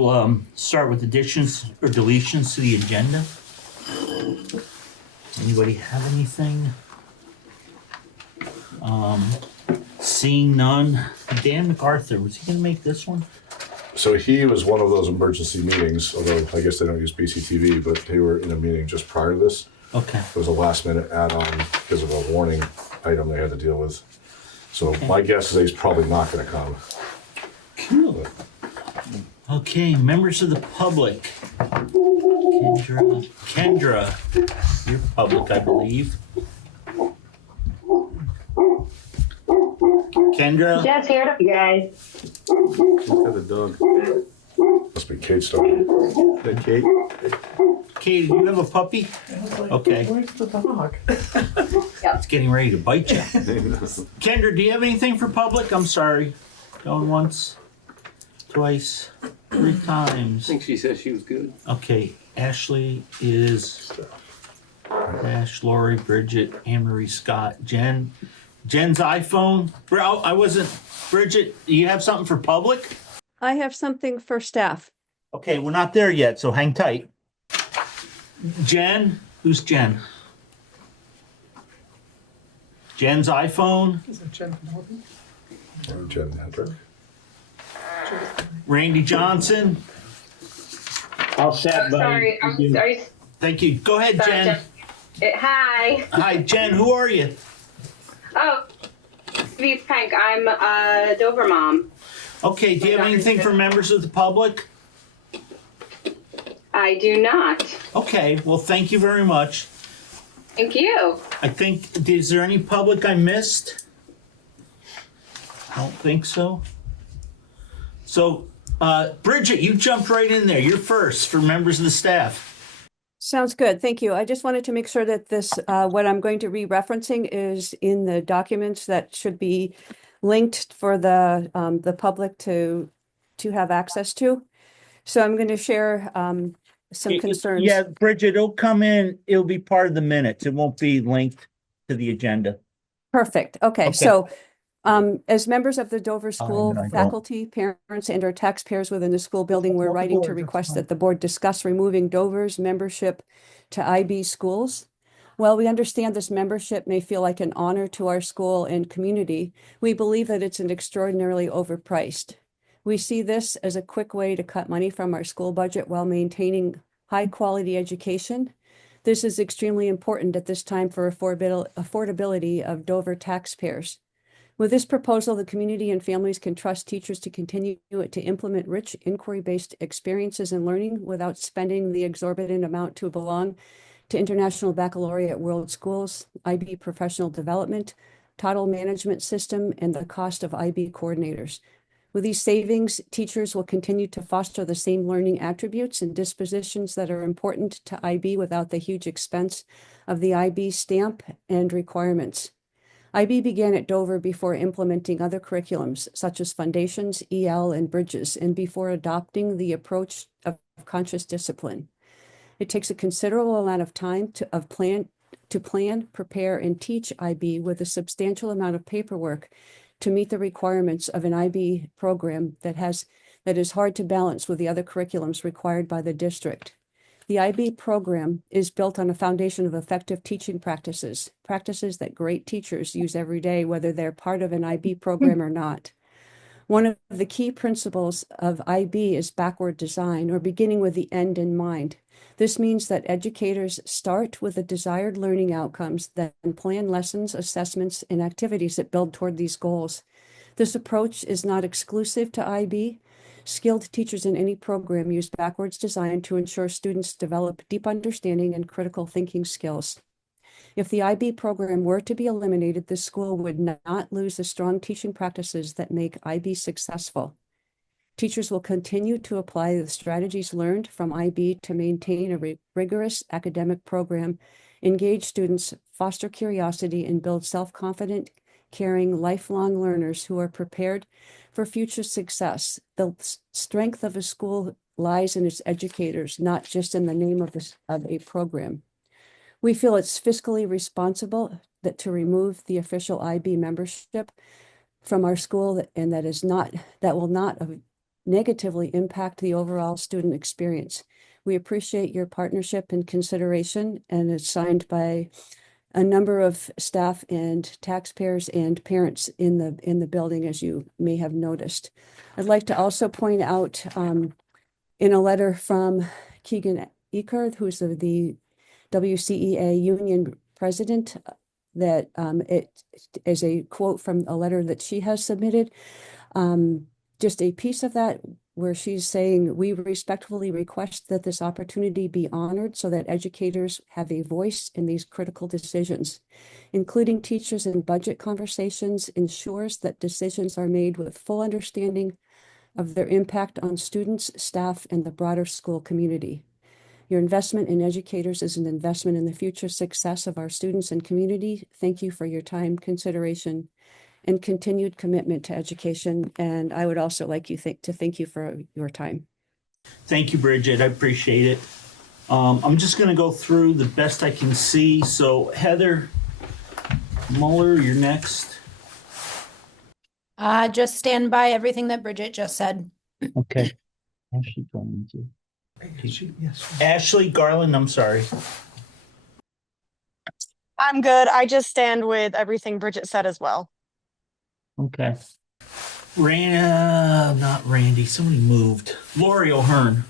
We'll start with additions or deletions to the agenda. Anybody have anything? Seeing none. Dan MacArthur, was he going to make this one? So he was one of those emergency meetings, although I guess they don't use BCTV, but they were in a meeting just prior to this. Okay. It was a last minute add-on because of a warning item they had to deal with. So Okay. my guess is he's probably not going to come. Cool. Okay, members of the public. Kendra, you're public, I believe. Kendra? Just here to you guys. Look at the dog. Must be Kate's dog. That Kate? Katie, do you have a puppy? Okay. Where's the dog? It's getting ready to bite you. Kendra, do you have anything for public? I'm sorry. Going once, twice, 3 times. I think she said she was good. Okay, Ashley is Ash, Lori, Bridget, Anne-Marie, Scott, Jen. Jen's iPhone. I wasn't. Bridget, do you have something for public? I have something for staff. Okay, we're not there yet, so hang tight. Jen, who's Jen? Jen's iPhone. Is it Jen Morgan? Or Jen Hedrick. Randy Johnson. I'll set by. Sorry, I'm sorry. Thank you. Go ahead, Sorry, Jen. Hi. Hi, Jen. Who are you? Oh, Steve Pink. I'm a Dover mom. Okay, do you have anything for members of the public? I do not. Okay, well, thank you very much. Thank you. I think, is there any public I missed? I don't think so. So, Bridget, you jumped right in there. You're first for members of the staff. Sounds good. Thank you. I just wanted to make sure that this, what I'm going to be referencing is in the documents that should be linked for the public to have access to. So I'm going to share some concerns. Yeah, Bridget, it'll come in. It'll be part of the minutes. It won't be linked to the agenda. Perfect. Okay. So as members of the Dover School I know. faculty, parents, and our taxpayers within the school building, we're writing to request that the board discuss removing Dover's membership to IB schools. While we understand this membership may feel like an honor to our school and community, we believe that it's an extraordinarily overpriced. We see this as a quick way to cut money from our school budget while maintaining high quality education. This is extremely important at this time for affordability of Dover taxpayers. With this proposal, the community and families can trust teachers to continue to implement rich inquiry-based experiences and learning without spending the exorbitant amount to belong to International Baccalaureate World Schools, IB professional development, title management system, and the cost of IB coordinators. With these savings, teachers will continue to foster the same learning attributes and dispositions that are important to IB without the huge expense of the IB stamp and requirements. IB began at Dover before implementing other curriculums such as Foundations, EL, and Bridges, and before adopting the approach of conscious discipline. It takes a considerable amount of time to plan, prepare, and teach IB with a substantial amount of paperwork to meet the requirements of an IB program that is hard to balance with the other curriculums required by the district. The IB program is built on a foundation of effective teaching practices that great teachers use every day, whether they're part of an IB program or not. One of the key principles of IB is backward design, or beginning with the end in mind. This means that educators start with the desired learning outcomes, then plan lessons, assessments, and activities that build toward these goals. This approach is not exclusive to IB. Skilled teachers in any program use backwards design to ensure students develop deep understanding and critical thinking skills. If the IB program were to be eliminated, the school would not lose the strong teaching practices that make IB successful. Teachers will continue to apply the strategies learned from IB to maintain a rigorous academic program, engage students, foster curiosity, and build self-confident, caring, lifelong learners who are prepared for future success. The strength of a school lies in its educators, not just in the name of a program. We feel it's fiscally responsible to remove the official IB membership from our school, and that will negatively impact the overall student experience. We appreciate your partnership and consideration, and it's signed by a number of staff and taxpayers and parents in the building, as you may have noticed. I'd like to also point out in a letter from Keegan Eker, who's the WCEA union president, that it is a quote from a letter that she has submitted. Just a piece of that where she's saying, we respectfully request that this opportunity be honored so that educators have a voice in these critical decisions. Including teachers in budget conversations ensures that decisions are made with full understanding of their impact on students, staff, and the broader school community. Your investment in educators is an investment in the future success of our students and community. Thank you for your time, consideration, and continued commitment to education. And I would also like to thank you for your time. Thank you, Bridget. I appreciate it. I'm just going to go through the best I can see. So Heather Muller, you're next. Just stand by everything that Bridget just said. Okay. Ashley Garland, Ashley Garland, I'm sorry. I'm good. I just stand with everything Bridget said as well. Okay. Not Randy. Somebody moved. Lori O'Hearn.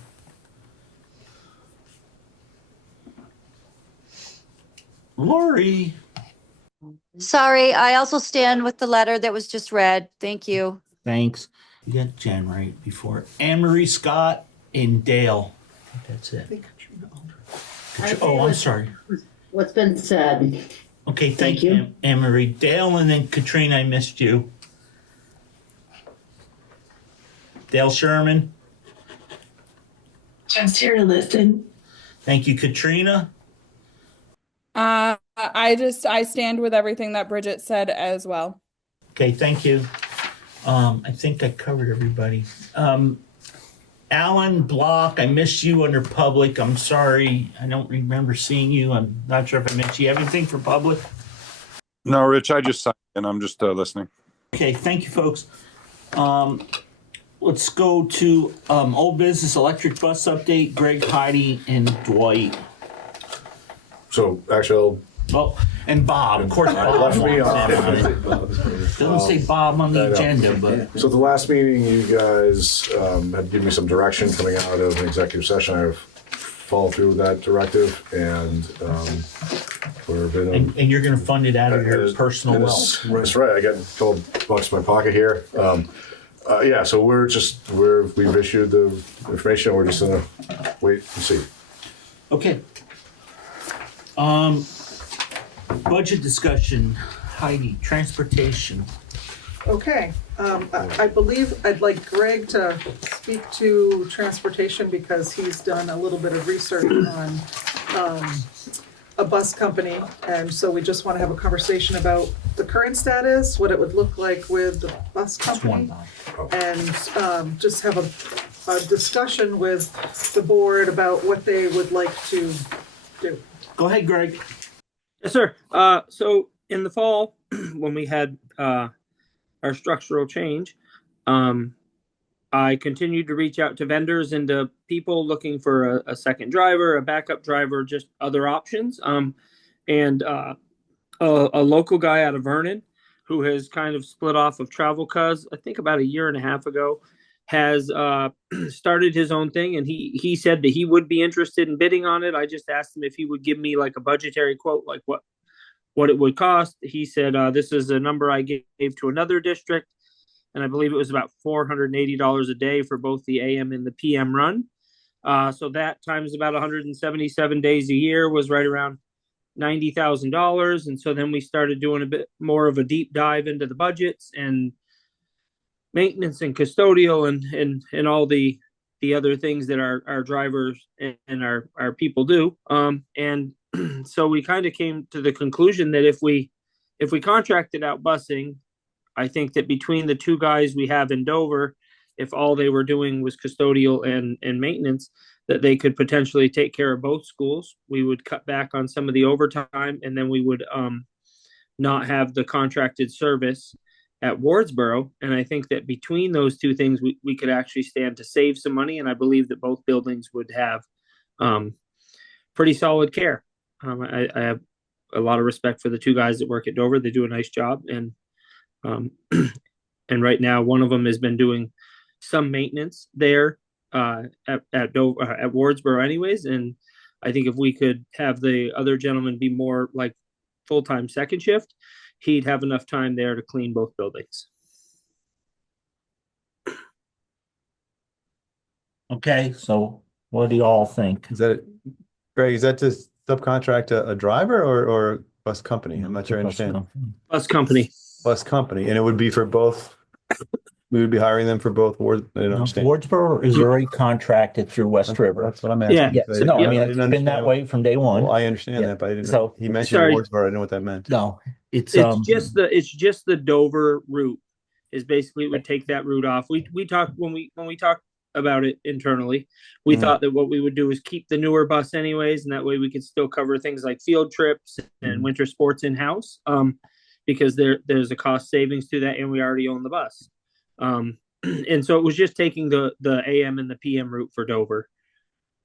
Lori. Sorry, I also stand with the letter that was just read. Thank you. Thanks. You got Jen right before. Anne-Marie Scott and Dale. I think that's it. Oh, I'm sorry. What's been said. Okay, thank you, Anne-Marie. Dale, and then Katrina, I missed you. Dale Sherman. Just here to listen. Thank you, Katrina. I stand with everything that Bridget said as well. Okay, thank you. I think I covered everybody. Alan Block, I missed you under public. I'm sorry. I don't remember seeing you. I'm not sure if I missed you. Have anything for public? No, Rich, I just signed and I'm just listening. Okay, thank you, folks. Let's go to old business electric bus update. Greg, Heidi, and Dwight. So actually, and Bob. Of course, Bob left me wants off. in on it. Doesn't say Bob on the agenda, but So at the last meeting, you guys had given me some direction coming out of an executive session. I've followed through with that directive, and and you're going to fund it out of your personal wealth. That's right. I got a couple bucks in my pocket here. Yeah, so we've issued the information. We're just gonna wait and see. Okay. Budget discussion. Heidi, transportation. Okay, I believe I'd like Greg to speak to transportation because he's done a little bit of research on a bus company. And so we just want to have a conversation about the current status, what it would look like with the bus company. And just have a discussion with the board about what they would like to do. Go ahead, Greg. Yes, sir. So in the fall, when we had our structural change, I continued to reach out to vendors and to people looking for a second driver, a backup driver, just other options. And a local guy out of Vernon who has kind of split off of Travel Cuz, I think about a year and a half ago, has started his own thing. And he said that he would be interested in bidding on it. I just asked him if he would give me like a budgetary quote, like what it would cost. He said, this is a number I gave to another district. And I believe it was about $480 a day for both the AM and the PM run. So that times about 177 days a year was right around $90,000. And so then we started doing a bit more of a deep dive into the budgets and maintenance and custodial and all the other things that our drivers and our people do. And so we kind of came to the conclusion that if we contracted out busing, I think that between the two guys we have in Dover, if all they were doing was custodial and maintenance, that they could potentially take care of both schools. We would cut back on some of the overtime, and then we would not have the contracted service. at Wardsboro. And I think that between those two things, we could actually stand to save some money. And I believe that both buildings would have pretty solid care. I have a lot of respect for the two guys that work at Dover. They do a nice job. And and right now, one of them has been doing some maintenance there at Dover, at Wardsboro anyways. And I think if we could have the other gentleman be more like full-time second shift, he'd have enough time there to clean both buildings. Okay, so what do you all think? Is that, Greg, is that to subcontract a driver or bus company? I'm not sure I understand. Bus company. Bus company. And it would be for both, we would be hiring them for both wards. I don't understand. Wardsboro is already contracted through West River. That's what I'm asking. Yeah. Yeah, no, I mean, it's been that way from day one. Well, I understand Yeah. that, but I didn't So- know. He mentioned Sorry. Wardsboro. I didn't know what that meant. No, it's It's just the Dover route is basically would take that route off. We talked when we talked about it internally. We thought that what we would do is keep the newer bus anyways, and that way we could still cover things like field trips and winter sports in house. Because there's a cost savings to that, and we already own the bus. And so it was just taking the AM and the PM route for Dover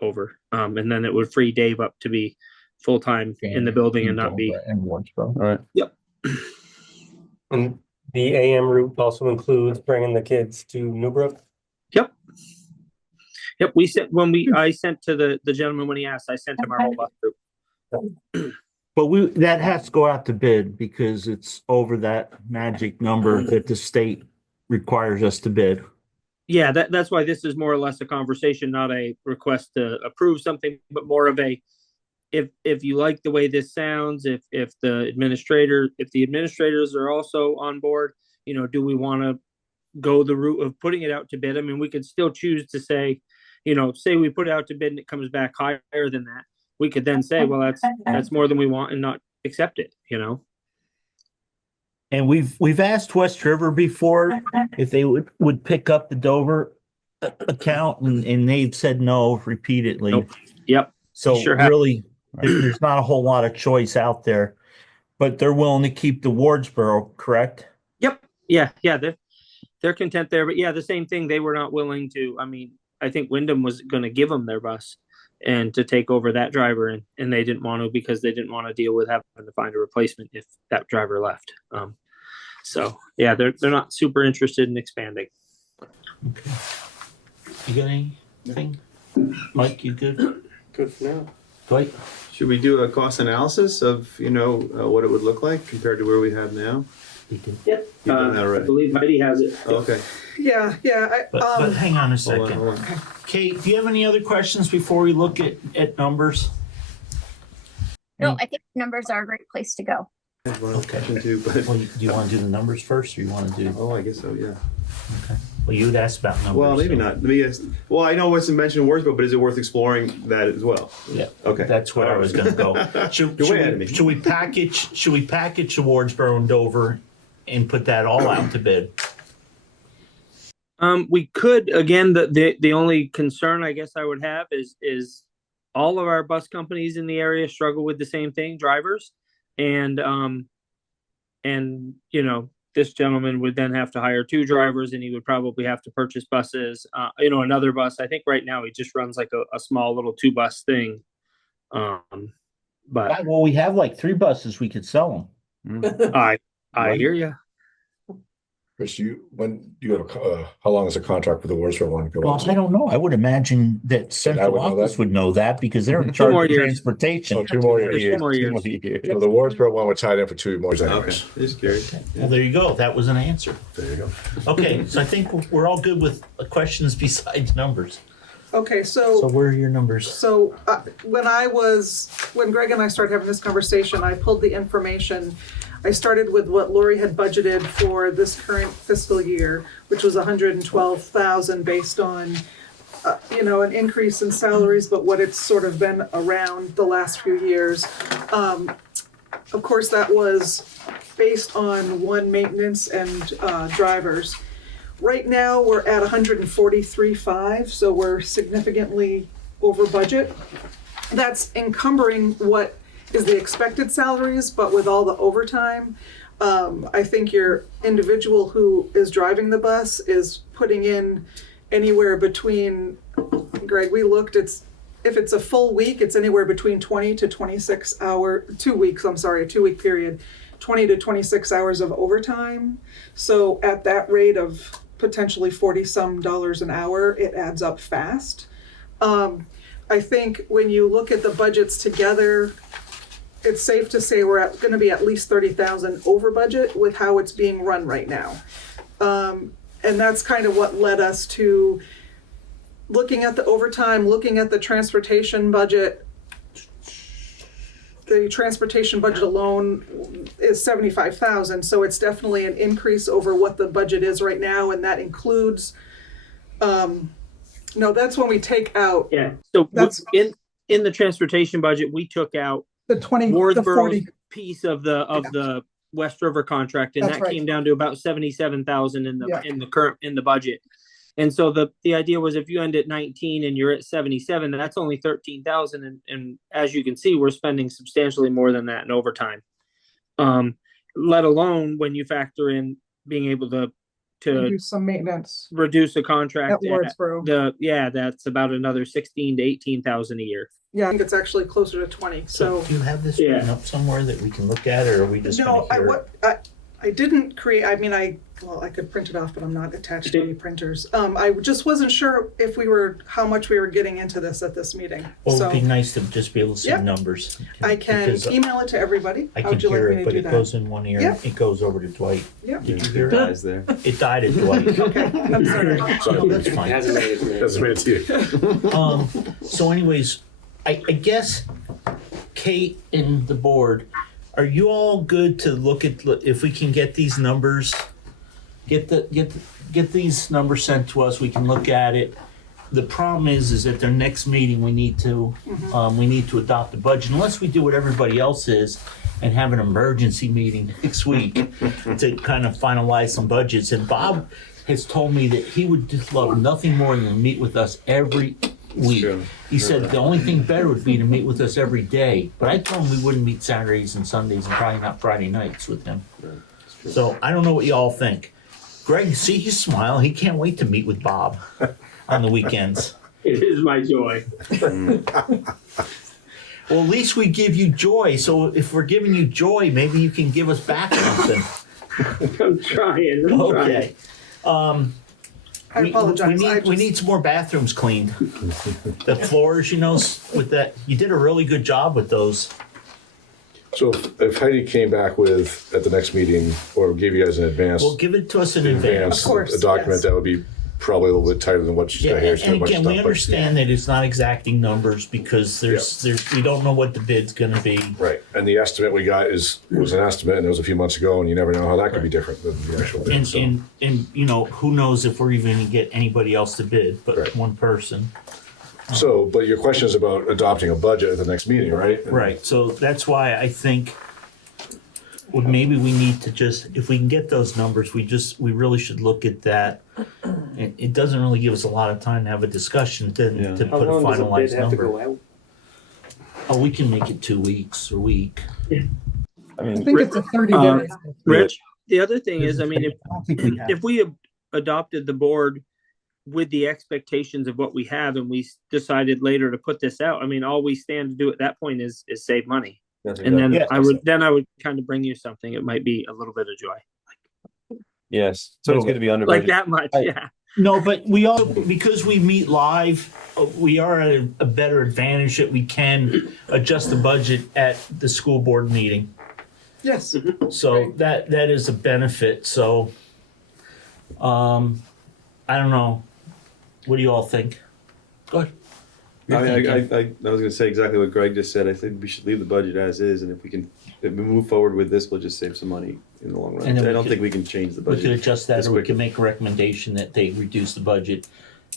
over, and then it would free Dave up to be full time in the building and not be. in Wardsboro. All right. Yep. And the AM route also includes bringing the kids to Newbrook. Yep. We sent I sent to the gentleman when he asked. I sent him our whole bus route. But that has to go out to bid because it's over that magic number that the state requires us to bid. Yeah, that's why this is more or less a conversation, not a request to approve something, but more of a if you like the way this sounds, if the administrators are also on board, do we want to go the route of putting it out to bid? I mean, we could still choose to say, say we put it out to bid and it comes back higher than that. We could then say, well, that's more than we want and not accept it, And we've asked West River before if they would pick up the Dover account, and they've said no repeatedly. Nope. Yep. So Sure have. really, there's not a whole lot of choice out there, but they're willing to keep the Wardsboro, correct? Yep. Yeah. They're content there, but yeah, the same thing. They were not willing to. I mean, I think Wyndham was going to give them their bus and to take over that driver, and they didn't want to because they didn't want to deal with having to find a replacement if that driver left. So yeah, they're not super interested in expanding. Okay. You got anything? Mike, you good? Good for now. Dwight? Should we do a cost analysis of, what it would look like compared to where we have now? Yep. You've done that I already. believe Heidi has it. Okay. Yeah. But hang on a second. Hold on. Kate, do you have any other questions before we look at numbers? No, I think numbers are a great place to go. I have one question too, but Well, do you want to do the numbers first, or you want to do? I guess so. Yeah. Okay. Well, you would ask about numbers. Well, maybe so- not. Let me ask. Well, I know what's mentioned in Wardsboro, but is it worth exploring that as well? Yeah. Okay. That's where I was going to go. You're way ahead of me. Should we package the Wardsboro and Dover and put that all out to bid? We could, again, the only concern I guess I would have is all of our bus companies in the area struggle with the same thing, drivers. And this gentleman would then have to hire 2 drivers, and he would probably have to purchase buses, another bus. I think right now he just runs like a small little 2-bus thing. But Well, we have like 3 buses we could sell them. I hear you. Chris, how long is the contract for the Wardsboro one go Well, on? I don't know. I would imagine that Central would know Office that. would know that because they're in charge more of years. transportation. Oh, 2 more There's years. 2 more years. So the Wardsboro one would tie in for 2 more years Okay. anyways. Just curious. Well, there you go. That was an answer. There you go. Okay, so I think we're all good with questions besides numbers. Okay, So where are your numbers? So when Greg and I started having this conversation, I pulled the information. I started with what Lori had budgeted for this current fiscal year, which was $112,000 based on, an increase in salaries, but what it's sort of been around the last few years. Of course, that was based on 1 maintenance and drivers. Right now, we're at 143.5, so we're significantly over budget. That's encumbering what is the expected salaries, but with all the overtime, I think your individual who is driving the bus is putting in anywhere between, Greg, we looked, if it's a full week, it's anywhere between 20 to 26 hour, 2 weeks, I'm sorry, a 2 week period, 20 to 26 hours of overtime. So at that rate of potentially $40-some an hour, it adds up fast. I think when you look at the budgets together, it's safe to say we're going to be at least 30,000 over budget with how it's being run right now. And that's kind of what led us to looking at the overtime, looking at the transportation budget. The transportation budget alone is 75,000, so it's definitely an increase over what the budget is right now, and that includes. No, that's when we take out. Yeah. So that's in the transportation budget, we took out the 20, Wardsboro's the 40 piece of the West River contract, and That's that right. came down to about 77,000 in the Yeah. in the budget. And so the idea was if you end at 19 and you're at 77, that's only 13,000, and as you can see, we're spending substantially more than that in overtime. Let alone when you factor in being able to do some maintenance reduce a contract at Wardsboro. That's about another 16 to 18,000 a year. Yeah, I think it's actually closer to 20. So do you have this written up somewhere that we can look at, or are we just no, gonna hear it? I didn't create. I mean, I could print it off, but I'm not attached to any printers. I just wasn't sure if how much we were getting into this at this meeting. Well, so it'd be nice to just be able to see Yep. numbers. I can because, email it to everybody. I How can would you hear like me it, to but do it that? goes in one ear. Yep. It goes over to Dwight. Yep. Did you hear It it? dies there. It died at Dwight. Okay, I'm sorry. No, that's fine. That's made it to you. So anyways, I guess Kate and the board, are you all good to look at if we can get these numbers, get these numbers sent to us? We can look at it. The problem is at their next meeting we need to adopt the budget, unless we do what everybody else is and have an emergency meeting next week to kind of finalize some budgets. And Bob has told me that he would just love nothing more than to meet with us every week. He said the only thing better would be to meet with us every day. But I told him we wouldn't meet Saturdays and Sundays and probably not Friday nights with him. So I don't know what you all think. Greg, see you smile. He can't wait to meet with Bob on the weekends. It is my joy. Well, at least we give you joy. So if we're giving you joy, maybe you can give us back something. I'm trying. Okay. I apologize. We need some more bathrooms cleaned. The floors, with that, you did a really good job with those. So if Heidi came back with at the next meeting or gave you guys an advance, Well, give it to us in advance. Of course, a document yes. that would be probably a little bit tighter than what she's got here. And again, we understand that it's not exacting numbers because we don't know what the bid's gonna be. Right, and the estimate we got was an estimate, and it was a few months ago, and you never know how that could be different than the actual bid. And, so. and who knows if we're even gonna get anybody else to bid, but Right. one person. So, but your question is about adopting a budget at the next meeting, right? Right, so that's why I think maybe we need to if we can get those numbers, we really should look at that. It doesn't really give us a lot of time to have a discussion to How put a long does a bid finalized have to number. go out? Oh, we can make it 2 weeks, a week. I I mean, think it's a 30 days. Rich, the other thing is, I mean, don't think we have. if we adopted the board with the expectations of what we have and we decided later to put this out, I mean, all we stand to do at that point is save money. That's And then exactly- I would kind of bring you something. It might be a little bit of joy. yes. So it's going to be under Like budget. that much, yeah. No, but we all, because we meet live, we are at a better advantage that we can adjust the budget at the school board meeting. Yes. So that is a benefit. So, I don't know. What do you all think? Go ahead. I was going to say exactly what Greg just said. I think we should leave the budget as is, and if we move forward with this, we'll just save some money in the long run. And then I we don't could- think we can change the We budget. could adjust that, this or we quickly. could make a recommendation that they reduce the budget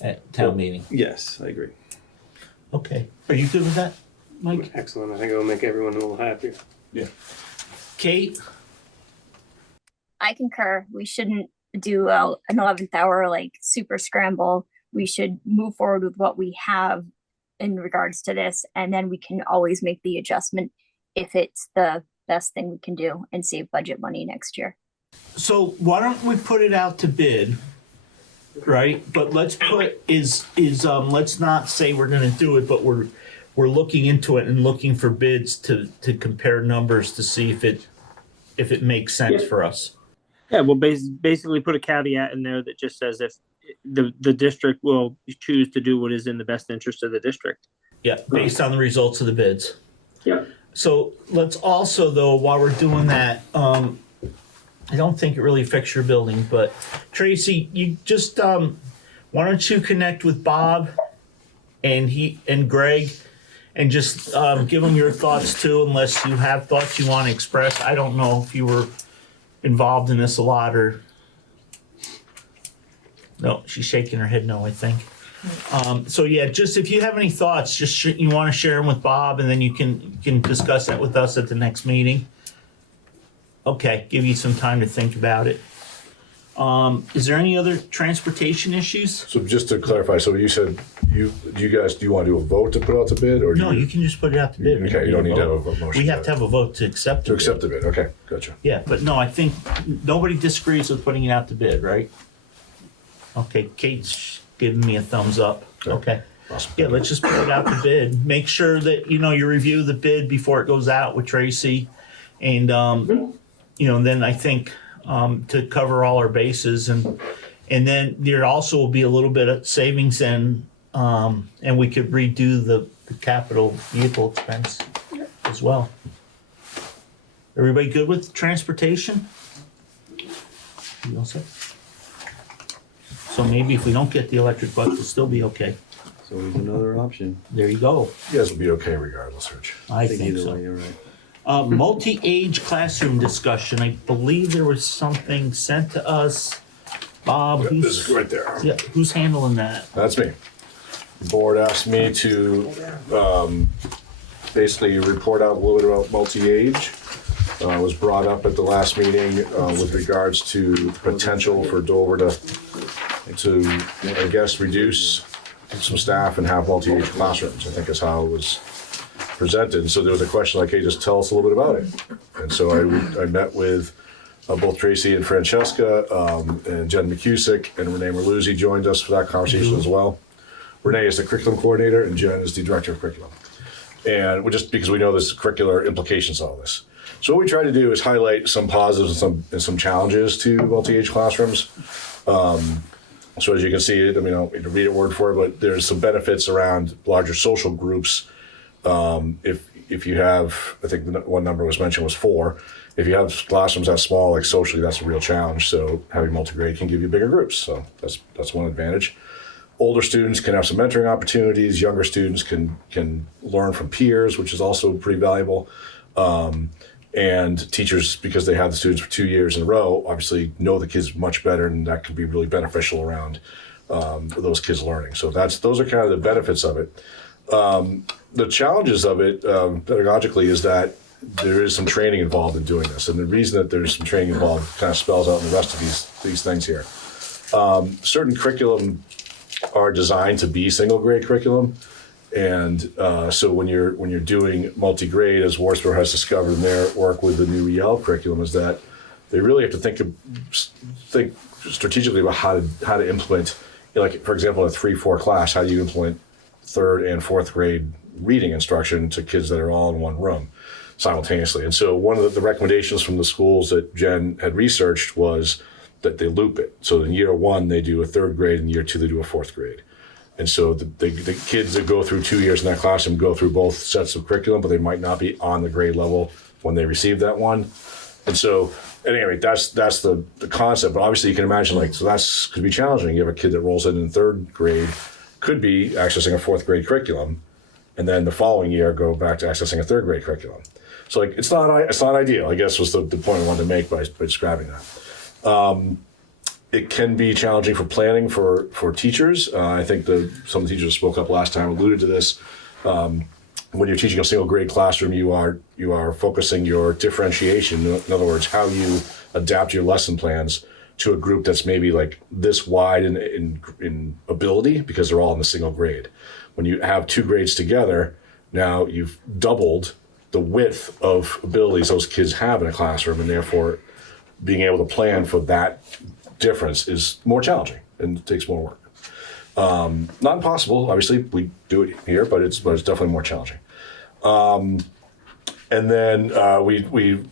at town meeting. Yes, I agree. Okay. Are you good with that, Mike? Excellent. I think it'll make everyone a little happier. Yeah. Kate? I concur. We shouldn't do an 11th hour super scramble. We should move forward with what we have in regards to this, and then we can always make the adjustment if it's the best thing we can do and save budget money next year. So why don't we put it out to bid, right? But let's put let's not say we're going to do it, but we're looking into it and looking for bids to compare numbers to see if it makes sense for us. Yeah, we'll basically put a caveat in there that just says if the district will choose to do what is in the best interest of the district. Yeah, based on the results of the bids. Yeah. So let's also, though, while we're doing that, I don't think it really affects your building, but Tracy, you just why don't you connect with Bob and Greg and just give them your thoughts too, unless you have thoughts you want to express. I don't know if you were involved in this a lot or no. She's shaking her head no, I think. So yeah, just if you have any thoughts, just you want to share them with Bob, and then you can discuss that with us at the next meeting. Okay, give you some time to think about it. Is there any other transportation issues? So just to clarify, so you said do you want to do a vote to put out the bid, or No, you can just put it out to bid. Okay, you don't need to have a motion. We have to have a vote to accept to accept the bid. Okay, gotcha. Yeah, but no, I think nobody disagrees with putting it out to bid, right? Okay, Kate's giving me a thumbs up. Okay. Awesome. Yeah, let's just put it out to bid. Make sure that you review the bid before it goes out with Tracy, and then I think to cover all our bases, and then there also will be a little bit of savings, and we could redo the capital vehicle expense as well. Everybody good with transportation? You all set? So maybe if we don't get the electric bus, we'll still be okay. So there's another option. There you go. You guys will be okay regardless, Rich. I think either so. way, you're right. Multi-age classroom discussion. I believe there was something sent to us. Bob, This is right there. Yeah, who's handling that? That's me. The board asked me to basically report out a little bit about multi-age. It was brought up at the last meeting with regards to potential for Dover to I guess, reduce some staff and have multi-age classrooms, I think is how it was presented. So there was a question like, hey, just tell us a little bit about it. And so I met with both Tracy and Francesca, and Jen McCusick and Renee Merluzzi joined us for that conversation as well. Renee is the curriculum coordinator and Jen is the director of curriculum. And we're just because we know there's curricular implications of all this. So what we try to do is highlight some positives and some challenges to multi-age classrooms. So as you can see, I don't need to read it word for it, but there's some benefits around larger social groups. If you have, I think the one number was mentioned was 4. If you have classrooms that small, like socially, that's a real challenge. So having multi-grade can give you bigger groups. So that's one advantage. Older students can have some mentoring opportunities. Younger students can learn from peers, which is also pretty valuable. And teachers, because they have the students for 2 years in a row, obviously know the kids much better, and that can be really beneficial around those kids learning. So those are kind of the benefits of it. The challenges of it, pedagogically, is that there is some training involved in doing this. And the reason that there's some training involved kind of spells out in the rest of these things here. Certain curriculum are designed to be single grade curriculum. And so when you're doing multi-grade, as Wardsboro has discovered in their work with the new EL curriculum, is that they really have to think strategically about how to implement, like for example, in a 3-4 class, how do you implement 3rd and 4th grade reading instruction to kids that are all in one room simultaneously. And so one of the recommendations from the schools that Jen had researched was that they loop it. So in year 1, they do a 3rd grade, and year 2, they do a 4th grade. And so the kids that go through 2 years in that classroom go through both sets of curriculum, but they might not be on the grade level when they receive that one. And so at any rate, that's the concept. But obviously you can imagine so that's could be challenging. You have a kid that rolls in 3rd grade, could be accessing a 4th grade curriculum, and then the following year go back to accessing a 3rd grade curriculum. So it's not ideal, I guess, was the point I wanted to make by describing that. It can be challenging for planning for teachers. I think some of the teachers spoke up last time alluded to this. When you're teaching a single grade classroom, you are focusing your differentiation. In other words, how you adapt your lesson plans to a group that's maybe like this wide in ability, because they're all in the single grade. When you have 2 grades together, now you've doubled the width of abilities those kids have in a classroom, and therefore being able to plan for that difference is more challenging and takes more work. Not impossible, obviously, we do it here, but it's definitely more challenging. And then we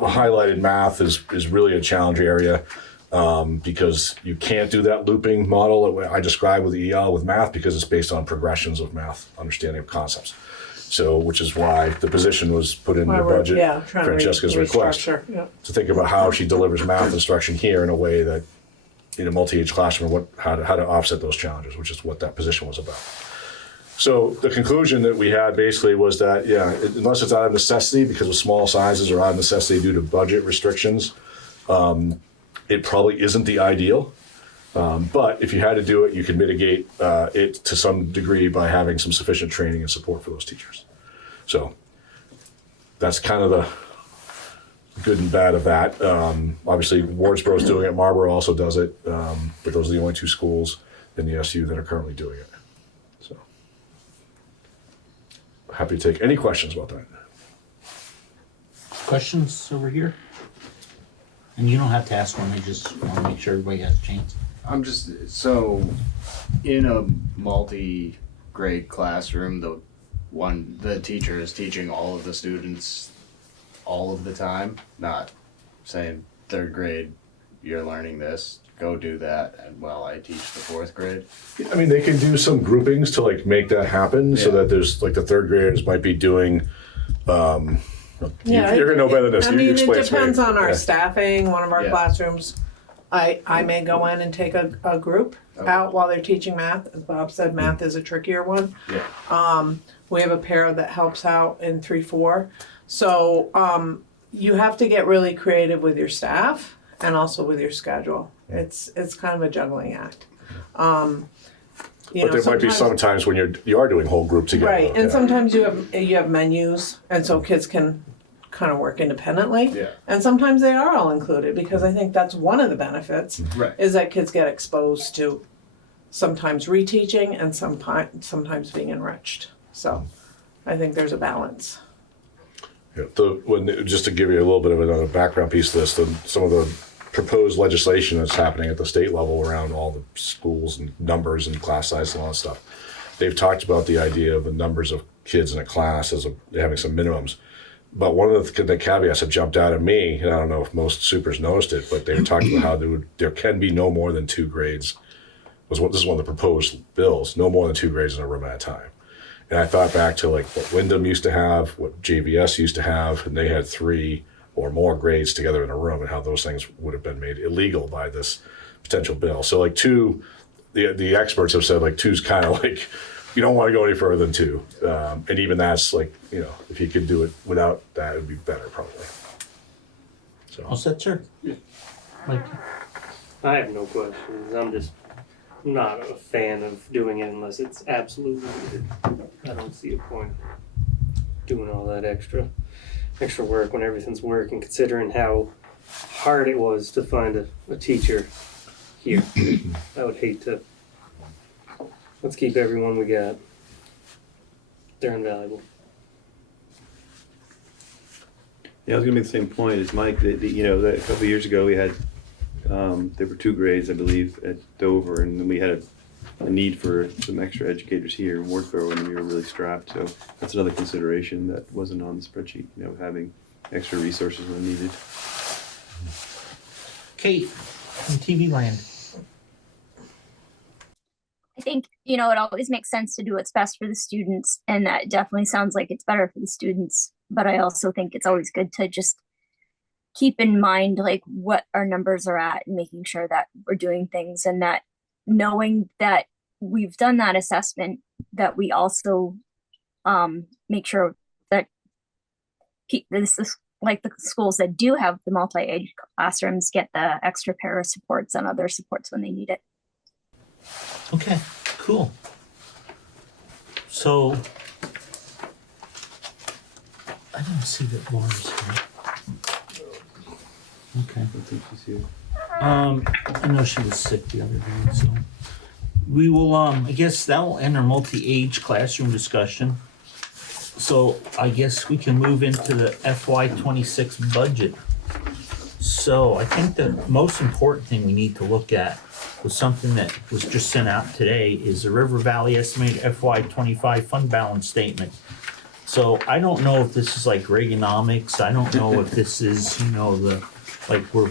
highlighted math is really a challenge area because you can't do that looping model that I described with EL with math because it's based on progressions of math, understanding of concepts. So, which is why the position was put in the budget, Francesca's request, to think about how she delivers math instruction here in a way that, in a multi-age classroom, how to offset those challenges, which is what that position was about. So the conclusion that we had basically was that, unless it's out of necessity because of small sizes or out of necessity due to budget restrictions, it probably isn't the ideal. But if you had to do it, you could mitigate it to some degree by having some sufficient training and support for those teachers. So that's kind of the good and bad of that. Obviously, Wardsboro's doing it. Marlboro also does it. But those are the only two schools in the SU that are currently doing it. So happy to take any questions about that. Questions over here? And you don't have to ask one. I just want to make sure everybody has a chance. I'm just, so in a multi-grade classroom, the teacher is teaching all of the students all of the time, not saying third grade, you're learning this, go do that, and while I teach the fourth grade. I mean, they can do some groupings to like make that happen so that there's like the third graders might be doing, you're gonna know better than this. I mean, it depends on our staffing. One of our classrooms, I may go in and take a group out while they're teaching math. As Bob said, math is a trickier one. We have a pair that helps out in 3-4. So you have to get really creative with your staff and also with your schedule. It's kind of a juggling act. But there might be some times when you are doing whole group together. Right, and sometimes you have menus, and so kids can kind of work independently. And sometimes they are all included because I think that's one of the benefits is that kids get exposed to sometimes reteaching and sometimes being enriched. So I think there's a balance. Just to give you a little bit of another background piece to this, some of the proposed legislation that's happening at the state level around all the schools and numbers and class size and all that stuff, they've talked about the idea of the numbers of kids in a class as having some minimums. But one of the caveats that jumped out at me, and I don't know if most supers noticed it, but they were talking about how there can be no more than 2 grades. This is one of the proposed bills, no more than 2 grades in a room at a time. And I thought back to like what Wyndham used to have, what JVS used to have, and they had 3 or more grades together in a room, and how those things would have been made illegal by this potential bill. So like 2, the experts have said like 2's kind of like, you don't want to go any further than 2. And even that's like, if you could do it without that, it would be better probably. So. All set, sir? Yeah. Mike? I have no questions. I'm just not a fan of doing it unless it's absolutely needed. I don't see a point doing all that extra work when everything's working, considering how hard it was to find a teacher here. I would hate to. Let's keep everyone we got. They're invaluable. Yeah, I was gonna make the same point as Mike. That a couple of years ago we had there were 2 grades, I believe, at Dover, and then we had a need for some extra educators here in Wardsboro, and we were really strapped. So that's another consideration that wasn't on the spreadsheet. Having extra resources when needed. Kate, from TV Land. I think, it always makes sense to do what's best for the students, and that definitely sounds like it's better for the students. But I also think it's always good to just keep in mind like what our numbers are at and making sure that we're doing things, and that knowing that we've done that assessment, that we also make sure that this is like the schools that do have the multi-age classrooms get the extra pair of supports and other supports when they need it. Okay, cool. So, I don't see that Laura's here. Okay. I think she's here. I know she was sick the other day, so we will. I guess that will end our multi-age classroom discussion. So I guess we can move into the FY26 budget. So I think the most important thing we need to look at was something that was just sent out today is the River Valley estimated FY25 fund balance statement. So I don't know if this is like Reaganomics. I don't know if this is, like we're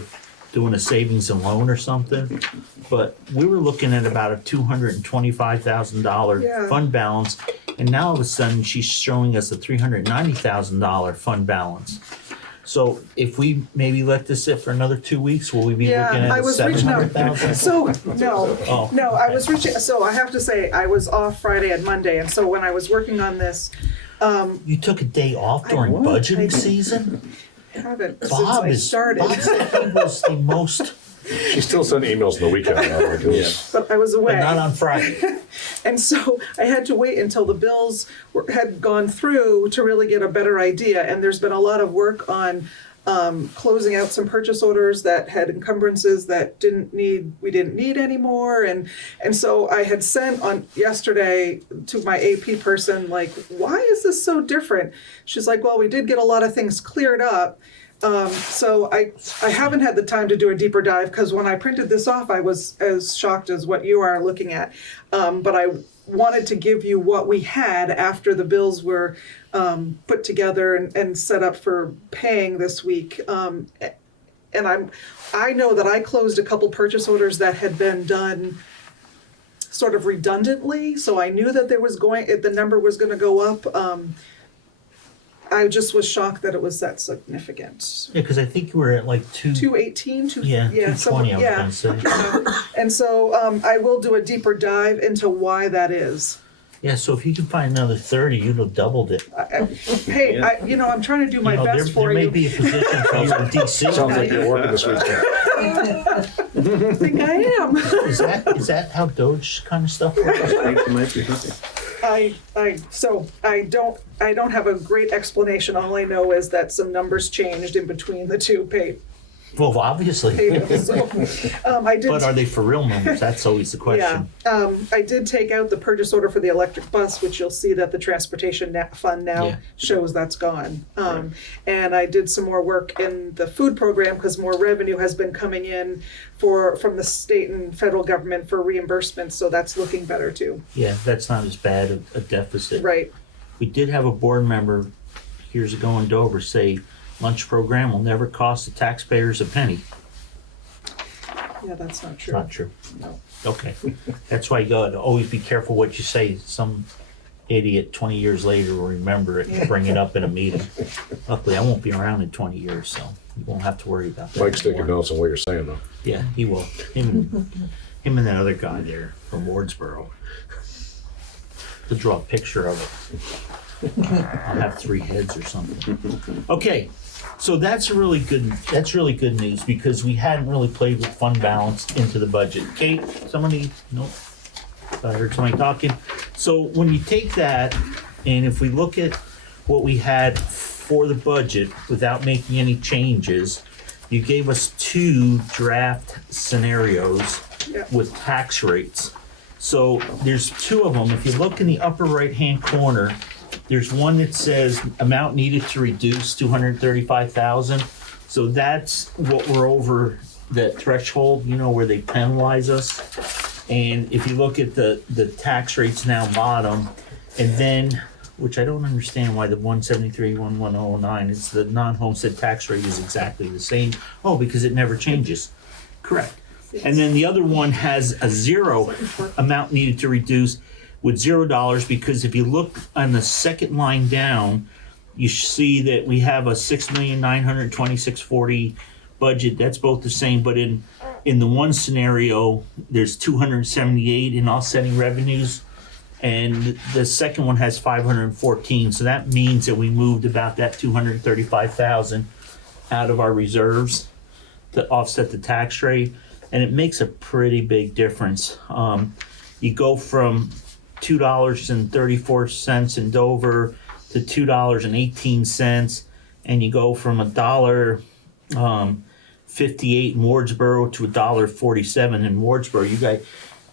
doing a savings and loan or something. But we were looking at about a $225,000 Yeah. fund balance. And now all of a sudden she's showing us a $390,000 fund balance. So if we maybe let this sit for another 2 weeks, will we be looking Yeah, I at was reaching out. 700,000? So, Oh, no, I was reaching, so I have to say, I was off Friday and Monday, and so when I was working on this, You took a day off during budgeting season? I haven't since Bob I is, started. Bob said he was the most, She still sent emails on the weekend. But I was away. but not on Friday. And so I had to wait until the bills had gone through to really get a better idea. And there's been a lot of work on closing out some purchase orders that had encumbrances that we didn't need anymore. And so I had sent on yesterday to my AP person, like, why is this so different? She's like, well, we did get a lot of things cleared up. So I haven't had the time to do a deeper dive because when I printed this off, I was as shocked as what you are looking at. But I wanted to give you what we had after the bills were put together and set up for paying this week. And I know that I closed a couple purchase orders that had been done sort of redundantly, so I knew that the number was going to go up. I just was shocked that it was that significant. Yeah, because I think you were at like 218, 220, I was gonna say. And so I will do a deeper dive into why that is. Yeah, so if you can find another 30, you'd have doubled it. Hey, I'm trying to do my best for there you. may be a position for you in DC. Sounds like you're working this weekend. I think I am. Is that how Doge kind of stuff works? I think it might be. I don't have a great explanation. All I know is that some numbers changed in between the two pay Well, obviously. bills. So, I did. But are they for real numbers? That's always the question. Yeah, I did take out the purchase order for the electric bus, which you'll see that the transportation fund now shows that's gone. And I did some more work in the food program because more revenue has been coming in from the state and federal government for reimbursements, so that's looking better too. Yeah, that's not as bad a deficit. Right. We did have a board member years ago in Dover say lunch program will never cost the taxpayers a penny. Yeah, that's not true. Not true. No. Okay. That's why you gotta always be careful what you say. Some idiot 20 years later will remember it and bring it up in a meeting. Luckily, I won't be around in 20 years, so you won't have to worry about that. Mike's taking anymore. notes on what you're saying, though. Yeah, he will. Him and that other guy there from Wardsboro. To draw a picture of it. I'll have 3 heads or something. Okay, so that's really good news because we hadn't really played with fund balance into the budget. Kate, somebody? Nope. I heard somebody talking. So when you take that, and if we look at what we had for the budget without making any changes, you gave us 2 draft scenarios with tax rates. So there's 2 of them. If you look in the upper right-hand corner, there's one that says amount needed to reduce 235,000. So that's what we're over that threshold, where they penalize us. And if you look at the tax rates now bottom, and then, which I don't understand why the 173.1109 is the non-homestead tax rate is exactly the same. Oh, because it never changes. Correct. And then the other one has a 0 amount needed to reduce with $0 because if you look on the second line down, you see that we have a $6,926,40 budget. That's both the same, but in the one scenario, there's 278 in offsetting revenues, and the second one has 514. So that means that we moved about that 235,000 out of our reserves to offset the tax rate, and it makes a pretty big difference. You go from $2.34 in Dover to $2.18, and you go from $1.58 in Wardsboro to $1.47 in Wardsboro. You guys,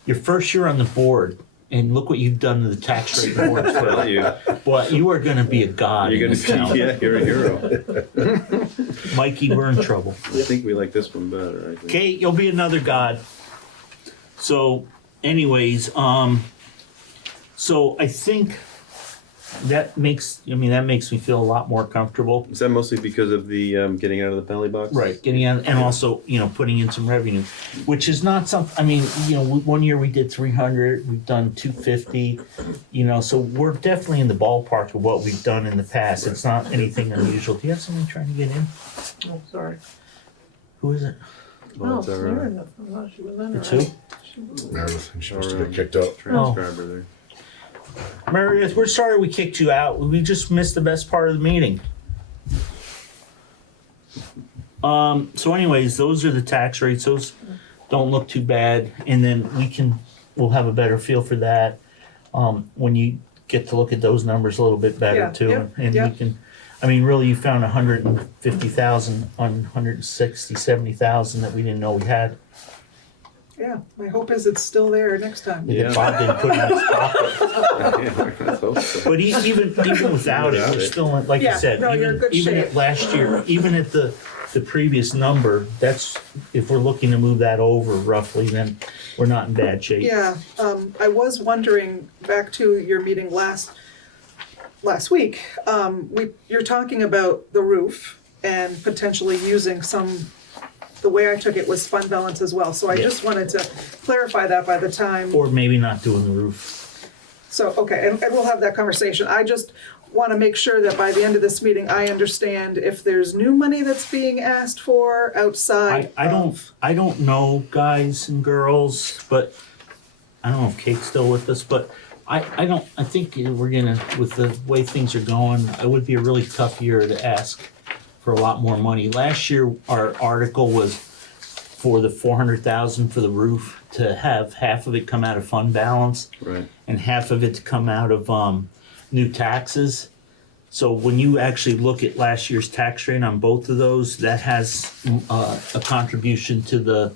your first year on the board, And look what you've done to the tax rate in Tell Wardsboro. you, Boy, you are gonna be a god in you're this gonna town. be, yeah, you're a hero. Mikey, we're in trouble. I think we like this one better. I think. Kate, you'll be another god. So, anyways, so I think that makes me feel a lot more comfortable. Is that mostly because of the getting out of the penalty box? Right, getting out, and also, putting in some revenue, which is not something, one year we did 300, we've done 250, so we're definitely in the ballpark of what we've done in the past. It's not anything unusual. Do you have somebody trying to get in? Oh, sorry. Who is it? Oh, it's our, Meredith. I thought she was in It's it. who? Meredith, she used to get kicked out. Transcriber there. Meredith, we're sorry we kicked you out. We just missed the best part of the meeting. So anyways, those are the tax rates. Those don't look too bad. And then we'll have a better feel for that when you get to look at those numbers a little bit better Yeah, too. yep, And yep. we can, really you found 150,000 on 160, 70,000 that we didn't know we had. Yeah, my hope is it's still there next time. That Bob didn't put in his pocket. Yeah, let's hope so. But even without it, we're still in, like Yeah, you said, no, you're in good even shape. at last year, even at the previous number, that's, if we're looking to move that over roughly, then we're not in bad shape. Yeah, I was wondering, back to your meeting last week, you're talking about the roof and potentially using the way I took it was fund balance as well, so I Yeah. just wanted to clarify that by the time. Or maybe not doing the roof. So, okay, and we'll have that conversation. I just want to make sure that by the end of this meeting, I understand if there's new money that's being asked for outside. I don't know, guys and girls, but I don't know if Kate's still with us, but I think we're gonna, with the way things are going, it would be a really tough year to ask for a lot more money. Last year, our article was for the 400,000 for the roof, to have half of it come out of fund balance. Right. And half of it to come out of new taxes. So when you actually look at last year's tax rate on both of those, that has a contribution to the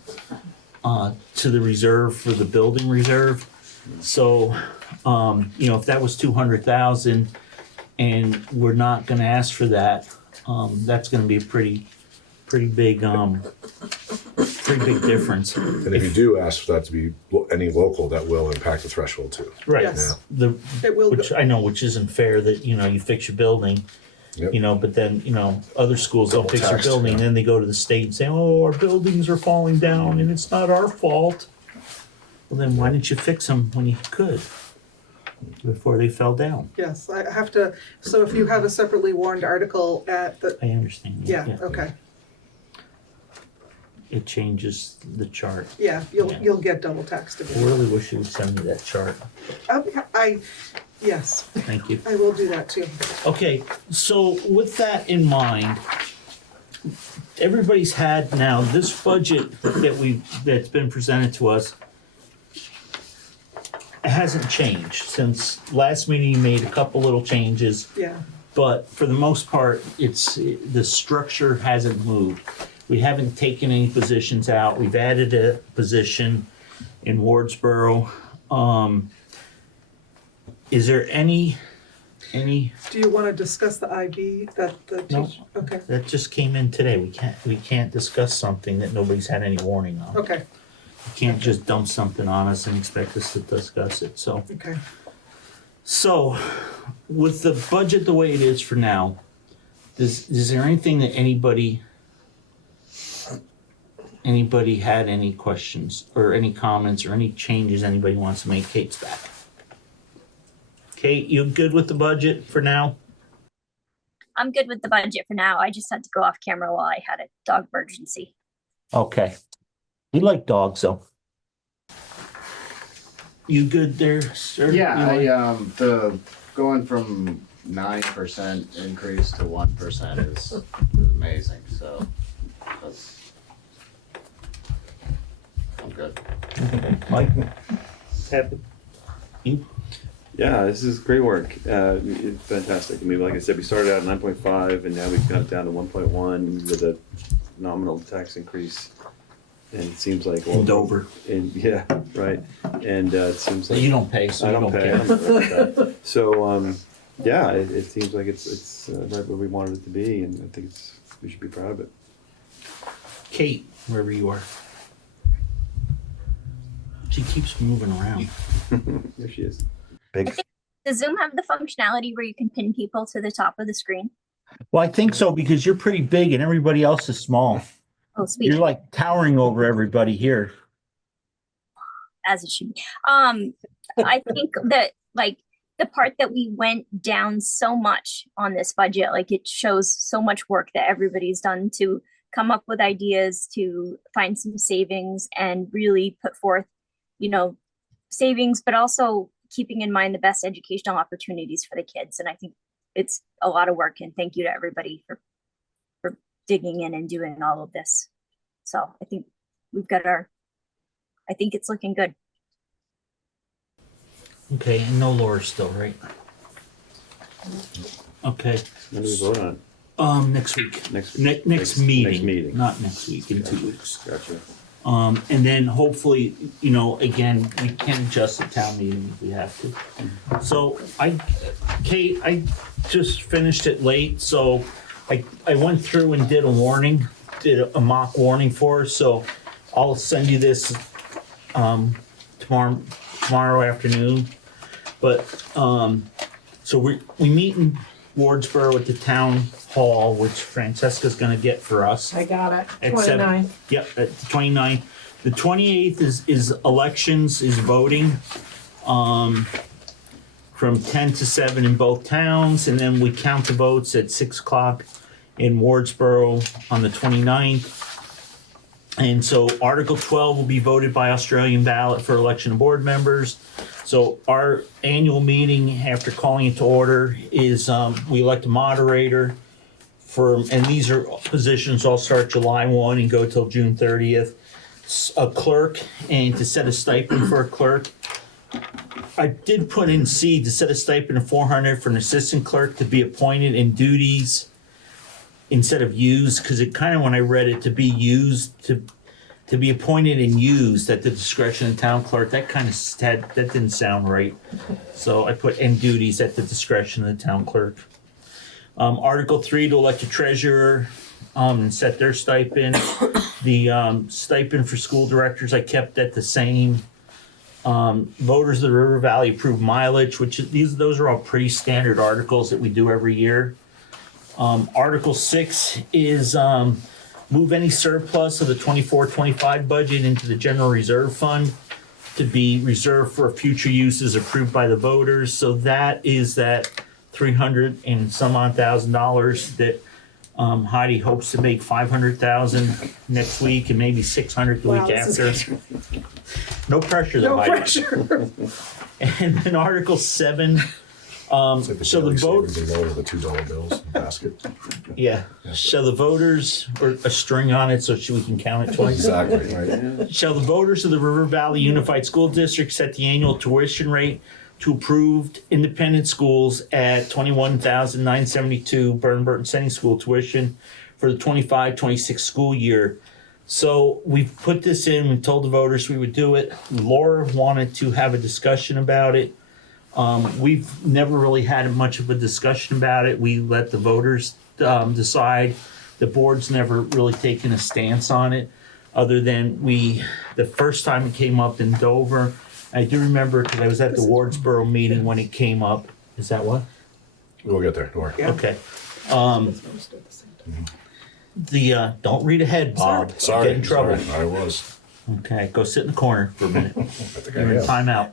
reserve for the building reserve. So if that was 200,000 and we're not gonna ask for that, that's gonna be a pretty big difference. And if you do ask for that to be any local, that will impact the threshold too. Right. Yes. The It will which go- I know, which isn't fair that you fix your building, Yep. but then other schools don't Double fix their taxed, building, yeah. then they go to the state and say, oh, our buildings are falling down and it's not our fault. Well, then why didn't you fix them when you could before they fell down? Yes, I have to, so if you have a separately warned article at the, I understand. yeah, okay, It changes the chart. yeah, you'll get double taxed I again. really wish you would send me that chart. Yes, Thank you. I will do that too. Okay, so with that in mind, everybody's had now this budget that's been presented to us. It hasn't changed since last meeting. You made a couple little changes, Yeah, but for the most part, the structure hasn't moved. We haven't taken any positions out. We've added a position in Wardsboro. Is there any? do you want to discuss the IB that the No. teacher, okay, That just came in today. We can't discuss something that nobody's had any warning on. okay, You can't just dump something on us and expect us to discuss it, so. okay. So, with the budget the way it is for now, is there anything that anybody had any questions or any comments or any changes anybody wants to make? Kate's back. Kate, you good with the budget for now? I'm good with the budget for now. I just had to go off camera while I had a dog emergency. Okay. We like dogs, though. You good there, sir? Yeah, You like- the going from 9% increase to 1% is amazing. So I'm good. Mike? Happy. You? Yeah, this is great work. It's fantastic. I mean, like I said, we started out at 9.5 and now we've got down to 1.1 with a nominal tax increase. and it seems like In Dover. And yeah, right. And it seems like You don't pay, so I you don't don't pay. care. I'm not worried about that. So yeah, it seems like it's right where we wanted it to be, and I think we should be proud of it. Kate, wherever you are. She keeps moving around. There she is. Big. Does Zoom have the functionality where you can pin people to the top of the screen? Well, I think so because you're pretty big and everybody else is small. Oh, sweet. You're like towering over everybody here. As it should be. I think that like the part that we went down so much on this budget, like it shows so much work that everybody's done to come up with ideas, to find some savings and really put forth, savings, but also keeping in mind the best educational opportunities for the kids. And I think it's a lot of work, and thank you to everybody for digging in and doing all of this. So I think I think it's looking good. Okay, and no Laura still, right? Okay. When do we vote on it? Next week. Next meeting. Not next week, in 2 weeks. Gotcha. And then hopefully, again, we can adjust the town meeting if we have to. So Kate, I just finished it late, so I went through and did a mock warning for her, so I'll send you this tomorrow afternoon. But so we meet in Wardsboro at the town hall, which Francesca's gonna get for us. I got it. At 29. Yep, at the 29th. The 28th is elections, is voting. From 10 to 7 in both towns, and then we count the votes at 6 o'clock in Wardsboro on the 29th. And so Article 12 will be voted by Australian ballot for election of board members. So our annual meeting, after calling it to order, is we elect a moderator and these are positions all start July 1 and go till June 30th. A clerk, and to set a stipend for a clerk. I did put in C to set a stipend of $400 for an assistant clerk to be appointed in duties instead of used, because it kind of, when I read it, to be used, to be appointed and used at the discretion of the town clerk, that kind of that didn't sound right. So I put in duties at the discretion of the town clerk. Article 3 to elect a treasurer and set their stipend. The stipend for school directors I kept at the same. Voters of the River Valley approved mileage, those are all pretty standard articles that we do every year. Article 6 is move any surplus of the 24-25 budget into the general reserve fund to be reserved for future uses approved by the voters. So that is that $300 and some odd thousand that Heidi hopes to make $500,000 next week and maybe $600 the week after. No pressure though, Heidi. Pressure. And then Article 7. So the vote. They go to the $2 bills in the basket. Yeah. Shall the voters, or a string on it so we can count it twice? Exactly. Right. Shall the voters of the River Valley Unified School District set the annual tuition rate to approved independent schools at $21,972 Burton Sending School tuition for the 25-26 school year. So we've put this in, we told the voters we would do it. Laura wanted to have a discussion about it. We've never really had much of a discussion about it. We let the voters decide. The board's never really taken a stance on it, other than the first time it came up in Dover, I do remember because I was at the Wardsboro meeting when it came up. Is that what? We'll get there. Don't worry. Okay. Don't read ahead, Bob. Sorry. Get in trouble. Sorry, I was. Okay, go sit in the corner for a minute. I think I You're in have. timeout.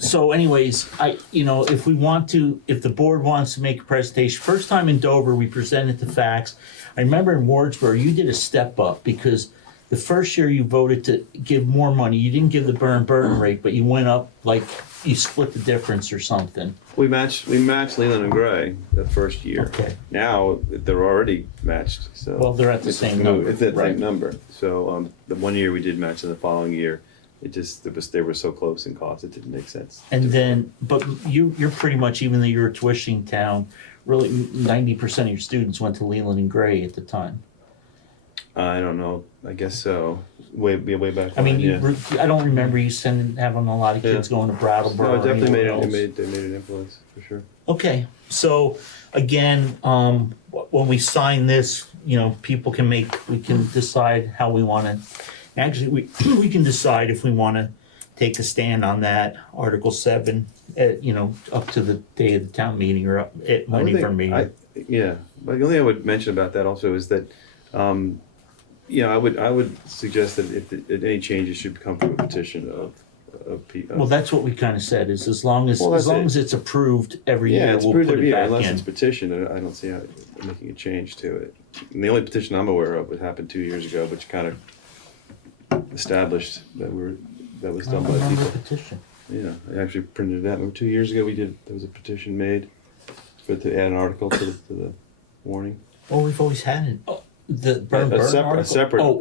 So anyways, if the board wants to make a presentation, first time in Dover, we presented the facts. I remember in Wardsboro, you did a step up because the first year you voted to give more money. You didn't give the Burton rate, but you went up, like you split the difference or something. We matched Leland and Gray the first year. Okay. Now they're already matched. So Well, they're at the same number. It's that right. same number. So the one year we did match, and the following year, they were so close in cost, it didn't make sense. And then, but you're pretty much, even though you're a tuitioning town, really 90% of your students went to Leland and Gray at the time. I don't know. I guess so. Way back. I mean, when, I don't remember you having a lot of kids going to Brattleboro. No, it definitely or anywhere else. they made an influence for sure. Okay, so again, when we sign this, people we can decide how we want to. Actually, we can decide if we want to take a stand on that Article 7, up to the day of the town meeting or up at Monday for meeting. Yeah, but the only thing I would mention about that also is that, I would suggest that if any changes should come from a petition of people. Well, that's what we kind of said, is as long as it's approved every year, it's we'll approved put every it year, back unless in. it's petitioned. I don't see how making a change to it. And the only petition I'm aware of happened 2 years ago, which kind of established that was done by people. Petition. Yeah, I actually printed it out. Remember 2 years ago there was a petition made to add an article to the warning. Oh, we've always had it. Oh, the a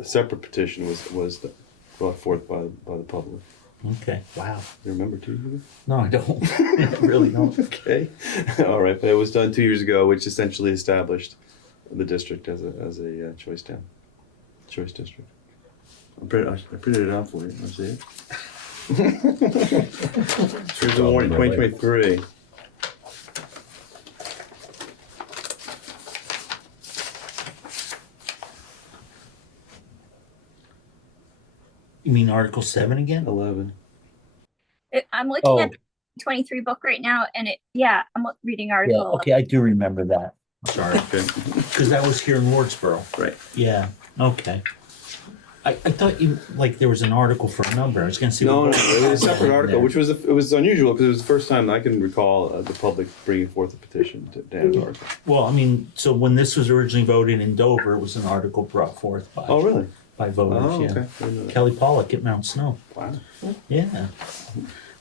separate petition was brought forth by the public. Okay. Wow. You remember 2 years ago? No, I don't. I really don't. Okay. All right, but it was done 2 years ago, which essentially established the district as a choice district. I printed it out for you. Want to see it? Here's the warning, 2023. You mean Article 7 again? 11. I'm looking at the 23 book right now, and I'm reading Article. Yeah, okay, I do remember that. Sorry. Because that was here in Wardsboro. Right. Yeah, okay. I thought there was an article for a number. I was going to see. No, it was a separate article, which was unusual because it was the first time I can recall the public bringing forth a petition to add an article. Well, I mean, so when this was originally voted in Dover, it was an article brought forth by. Oh, really? By voters, Oh, yeah. okay. Kelly Pollock at Mount Snow. Wow. Yeah.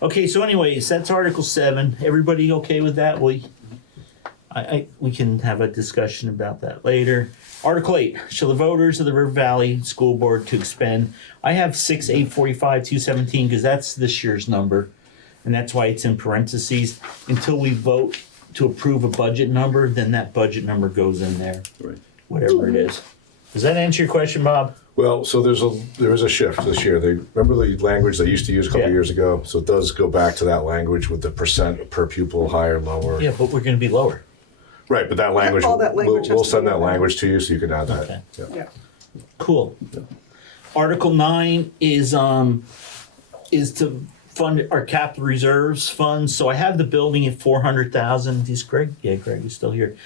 Okay, so anyways, that's Article 7. Everybody okay with that? We can have a discussion about that later. Article 8, shall the voters of the River Valley School Board to expend, I have 6,845,217 because that's this year's number, and that's why it's in parentheses. Until we vote to approve a budget number, then that budget number goes in there. Right. Whatever it is. Does that answer your question, Bob? Well, so there is a shift this year. Remember the language they used to use a couple years ago? So it does go back to that language with the percent per pupil, higher, lower. Yeah, but we're going to be lower. Right, but that language, all that language we'll has to send be that in there. language to you so you can add that. Okay. Yeah. Cool. Article 9 is to fund our capital reserves funds. So I have the building at 400,000. Is Greg? Yeah, Greg is still here.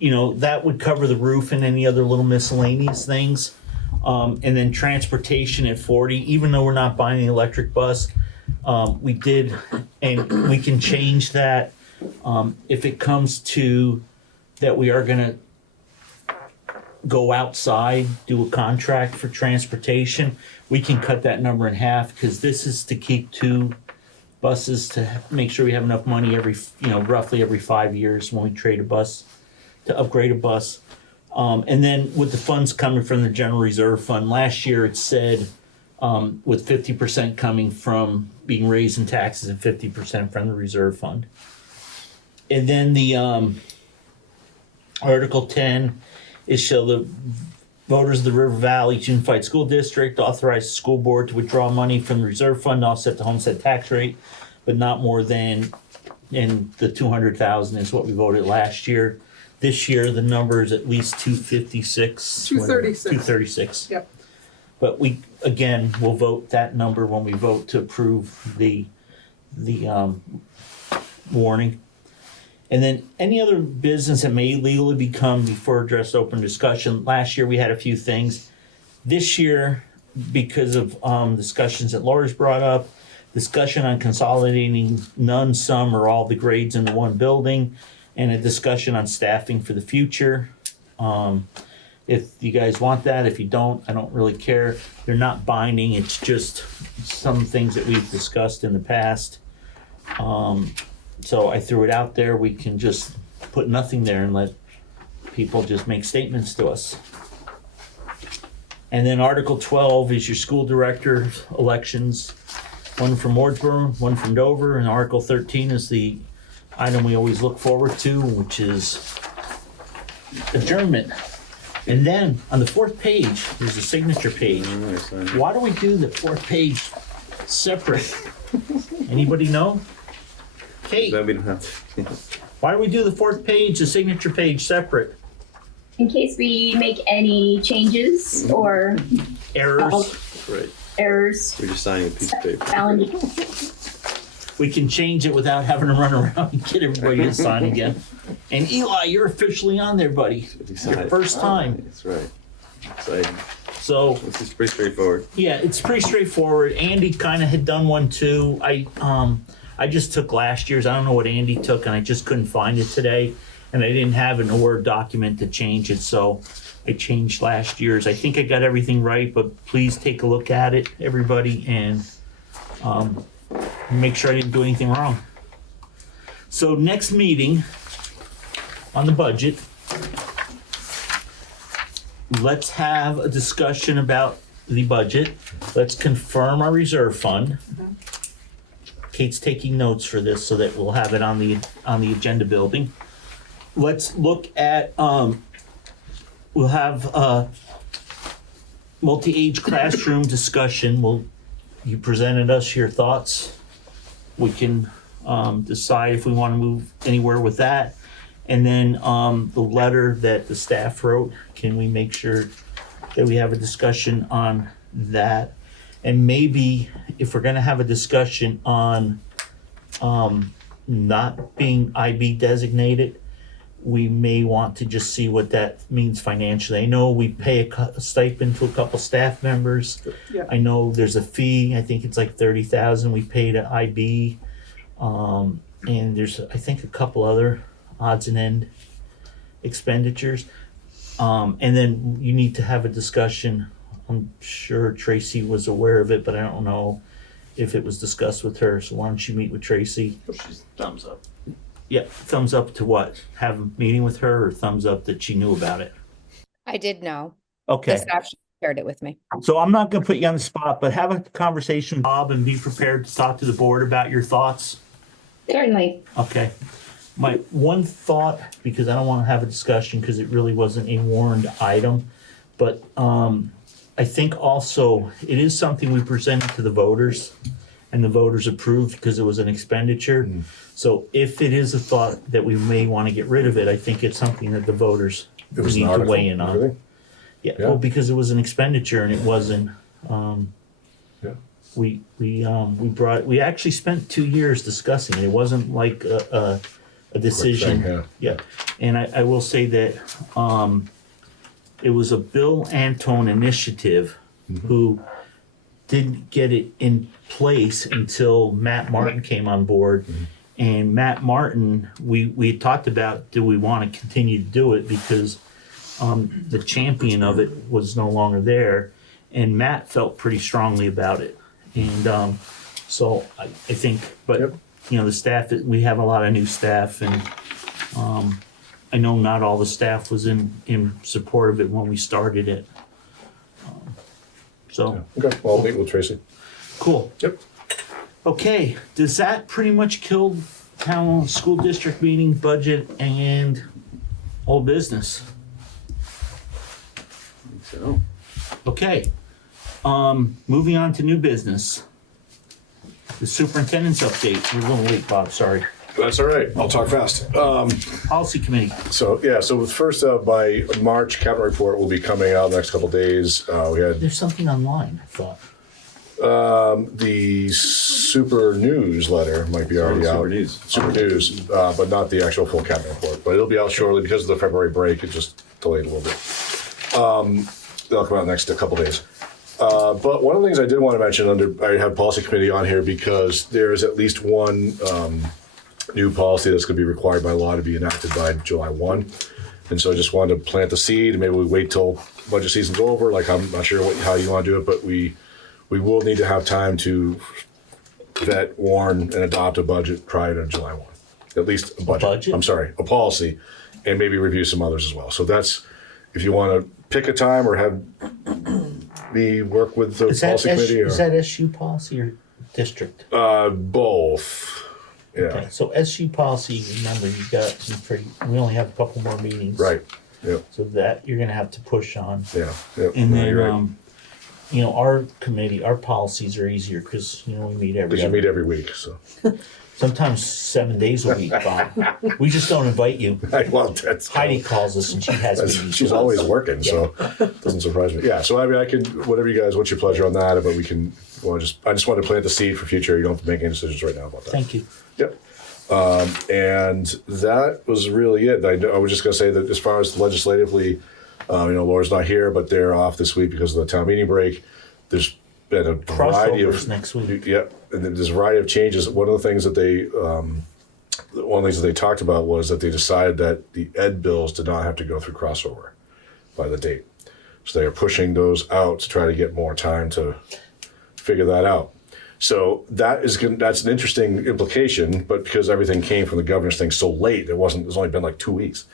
That would cover the roof and any other little miscellaneous things. And then transportation at 40, even though we're not buying the electric bus, we did, and we can change that. If it comes to that we are gonna go outside, do a contract for transportation, we can cut that number in half, because this is to keep 2 buses to make sure we have enough money roughly every 5 years when we trade a bus, to upgrade a bus. And then with the funds coming from the general reserve fund, last year it said with 50% coming from being raised in taxes and 50% from the reserve fund. And then the Article 10 is shall the voters of the River Valley Unified School District authorize the school board to withdraw money from the reserve fund to offset the homestead tax rate, but not more than, and the 200,000 is what we voted last year. This year, the number is at least 256. 236. 236. Yep. But we'll vote that number when we vote to approve the warning. And then any other business that may legally become before addressed open discussion. Last year, we had a few things. This year, because of discussions that Laura's brought up, discussion on consolidating none, some, or all the grades into one building, and a discussion on staffing for the future. If you guys want that, if you don't, I don't really care. They're not binding, it's just some things that we've discussed in the past. So I threw it out there. We can just put nothing there and let people just make statements to us. And then Article 12 is your school director elections. One from Wardsboro, one from Dover, and Article 13 is the item we always look forward to, which is adjournment. And then on the fourth page, there's a signature page. Why do we do the fourth page separate? Anybody know? Kate, That we don't have to. why do we do the fourth page, the signature page separate? In case we make any changes or Errors. Right. errors, We're just signing a piece of paper. challenges. We can change it without having to run around and get everybody to sign again. And Eli, you're officially on there, buddy. Your first time. That's right. Exciting. So This is pretty straightforward. yeah, it's pretty straightforward. Andy kind of had done one too. I just took last year's. I don't know what Andy took, and I just couldn't find it today. And I didn't have an Word document to change it, so I changed last year's. I think I got everything right, but please take a look at it, everybody, and make sure I didn't do anything wrong. So next meeting on the budget, let's have a discussion about the budget. Let's confirm our reserve fund. Kate's taking notes for this so that we'll have it on the agenda building. Let's look at, we'll have a multi-age classroom discussion. You presented us your thoughts. We can decide if we want to move anywhere with that. And then the letter that the staff wrote, can we make sure that we have a discussion on that? And maybe if we're gonna have a discussion on not being IB designated, we may want to just see what that means financially. I know we pay a stipend to a couple staff members. Yeah. I know there's a fee, I think it's like 30,000 we pay to IB. And there's, I think, a couple other odds and end expenditures. And then you need to have a discussion. I'm sure Tracy was aware of it, but I don't know if it was discussed with her. So why don't you meet with Tracy? She's thumbs up. Yeah, thumbs up to what? Have a meeting with her, or thumbs up that she knew about it? I did know. Okay. The staff shared it with me. So I'm not gonna put you on the spot, but have a conversation with Bob and be prepared to talk to the board about your thoughts. Certainly. Okay. My one thought, because I don't want to have a discussion because it really wasn't a warned item, but I think also it is something we presented to the voters and the voters approved because it was an expenditure. So if it is a thought that we may want to get rid of it, I think it's something that the voters It was an need to article, weigh in on. really? Yeah, Yeah. well, because it was an expenditure and it wasn't, Yeah. we actually spent 2 years discussing it. It wasn't like a decision. thing, Yeah, and I will say that it was a Bill Antone initiative who didn't get it in place until Matt Martin came on board. And Matt Martin, we had talked about, do we want to continue to do it because the champion of it was no longer there, and Matt felt pretty strongly about it. And so I think, but you know, the staff, we have a lot of new staff, and I know not all the staff was in support of it when we started it. So Okay, well, I'll meet with Tracy. cool. Yep. Okay, does that pretty much kill town school district meeting, budget, and whole business? So, Okay, moving on to new business. The superintendent's update. We're a little late, Bob, sorry. That's all right. I'll talk fast. Policy committee. So, yeah, so first, by March, cabinet report will be coming out the next couple days. We had There's something online, I thought. the super newsletter might be already out. Super news, but not the actual full cabinet report. But it'll be out shortly because of the February break. It just delayed a little bit. They'll come out next couple days. But one of the things I did want to mention I have policy committee on here because there's at least one new policy that's going to be required by law to be enacted by July 1. And so I just wanted to plant the seed. Maybe we wait till budget season's over. Like, I'm not sure how you want to do it, but we will need to have time to vet, warn, and adopt a budget prior to July 1. At least a budget? I'm sorry, a policy, and maybe review some others as well. So that's, if you want to pick a time or have me work with the policy committee. Is that SU policy or district? Both. Yeah. Okay, so SU policy, remember, we only have a couple more meetings. Right. Yep. So that you're gonna have to push on. Yeah. Yep. And No, then, you're right. you know, our committee, our policies are easier because, you know, we meet every Because you other, meet every week, so. sometimes 7 days a week, Bob. We just don't invite you. Well, that's Heidi calls us and she has meetings. she's with always us. working, so doesn't surprise me. Yeah, so I mean, I can, whatever you guys, what's your pleasure on that? But we can, well, I just want to plant the seed for future. You don't have to make any decisions right now about that. Thank you. Yep. And that was really it. I was just going to say that as far as legislatively, you know, Laura's not here, but they're off this week because of the town meeting break. There's been a variety Crossovers of next week. Yep, and there's a variety of changes. One of the things that they talked about was that they decided that the ed bills did not have to go through crossover by the date. So they are pushing those out to try to get more time to figure that out. So that's an interesting implication, but because everything came from the governor's thing so late, it's only been like 2 weeks.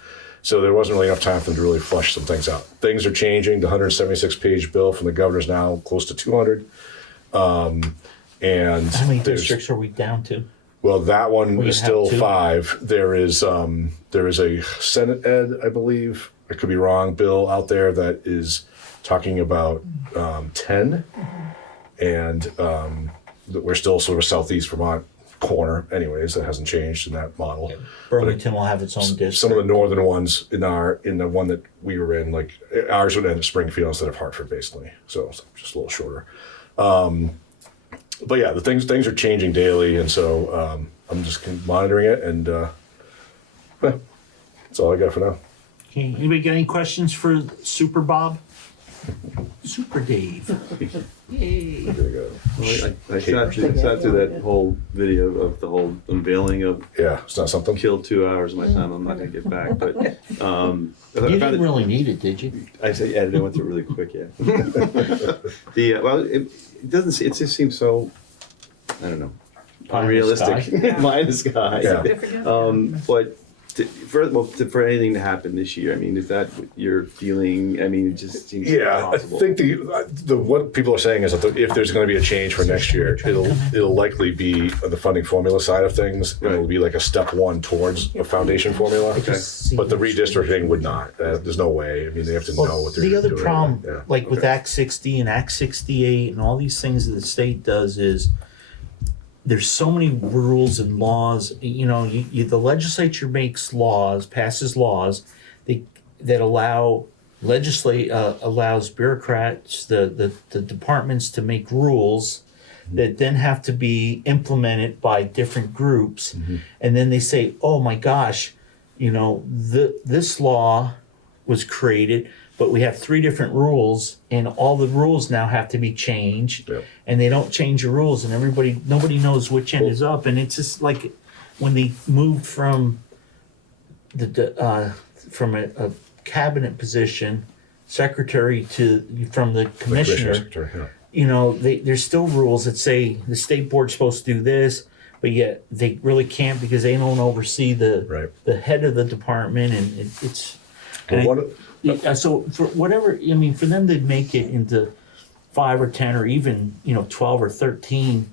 So there wasn't really enough time for them to really flush some things out. Things are changing. The 176-page bill from the governor's now close to 200. And How many districts are we down to? Well, that one We is have still 2. 5. There is a Senate Ed, I believe, I could be wrong, bill out there that is talking about 10. And we're still sort of southeast Vermont corner anyways. That hasn't changed in that model. Burlington will have its own district. Some of the northern ones in the one that we were in, like ours would end at Springfield instead of Hartford, basically. So it's just a little shorter. But yeah, the things are changing daily, and so I'm just monitoring it, and that's all I got for now. Okay, anybody got any questions for Super Bob? Super Dave. Yay. There you go. Well, I sat through that whole video of the whole unveiling of. Yeah, it's not something. Killed 2 hours of my time. I'm not going to get back, but You didn't really need it, did you? I said, yeah, I went through it really quick. Yeah. It doesn't. It just seems so. I don't know. Pie in the Unrealistic. sky. Pie in the sky. Yeah. But for anything to happen this year, I mean, is that what you're feeling? I mean, it just seems impossible. I think the what people are saying is that if there's going to be a change for next year, it'll likely be the funding formula side of things. Right. It'll be like a step 1 towards a foundation formula, but the redistricting would not. There's no way. I mean, they have to know what they're doing. The other problem, Yeah. like with Act 60 and Act 68 and all these things that the state does is there's so many rules and laws. You know, the legislature makes laws, passes laws that allows bureaucrats, the departments to make rules that then have to be implemented by different groups. And then they say, oh my gosh, you know, this law was created, but we have 3 different rules, and all the rules now have to be changed. Yep. And they don't change the rules, and nobody knows which end is up. And it's just like when they moved from from a cabinet position, secretary from the commissioner. Secretary, yeah. You know, there's still rules that say the state board's supposed to do this, but yet they really can't because they don't oversee the head of the department, and it's. So for whatever, I mean, for them to make it into 5 or 10 or even 12 or 13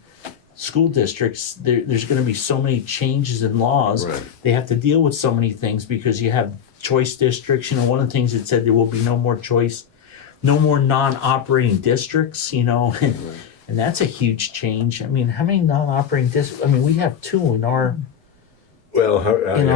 school districts, there's going to be so many changes in laws. Right. They have to deal with so many things because you have choice districts. You know, one of the things it said there will be no more choice, no more non-operating districts. You know, and that's a huge change. I mean, how many non-operating districts? I mean, we have 2 in our. Well,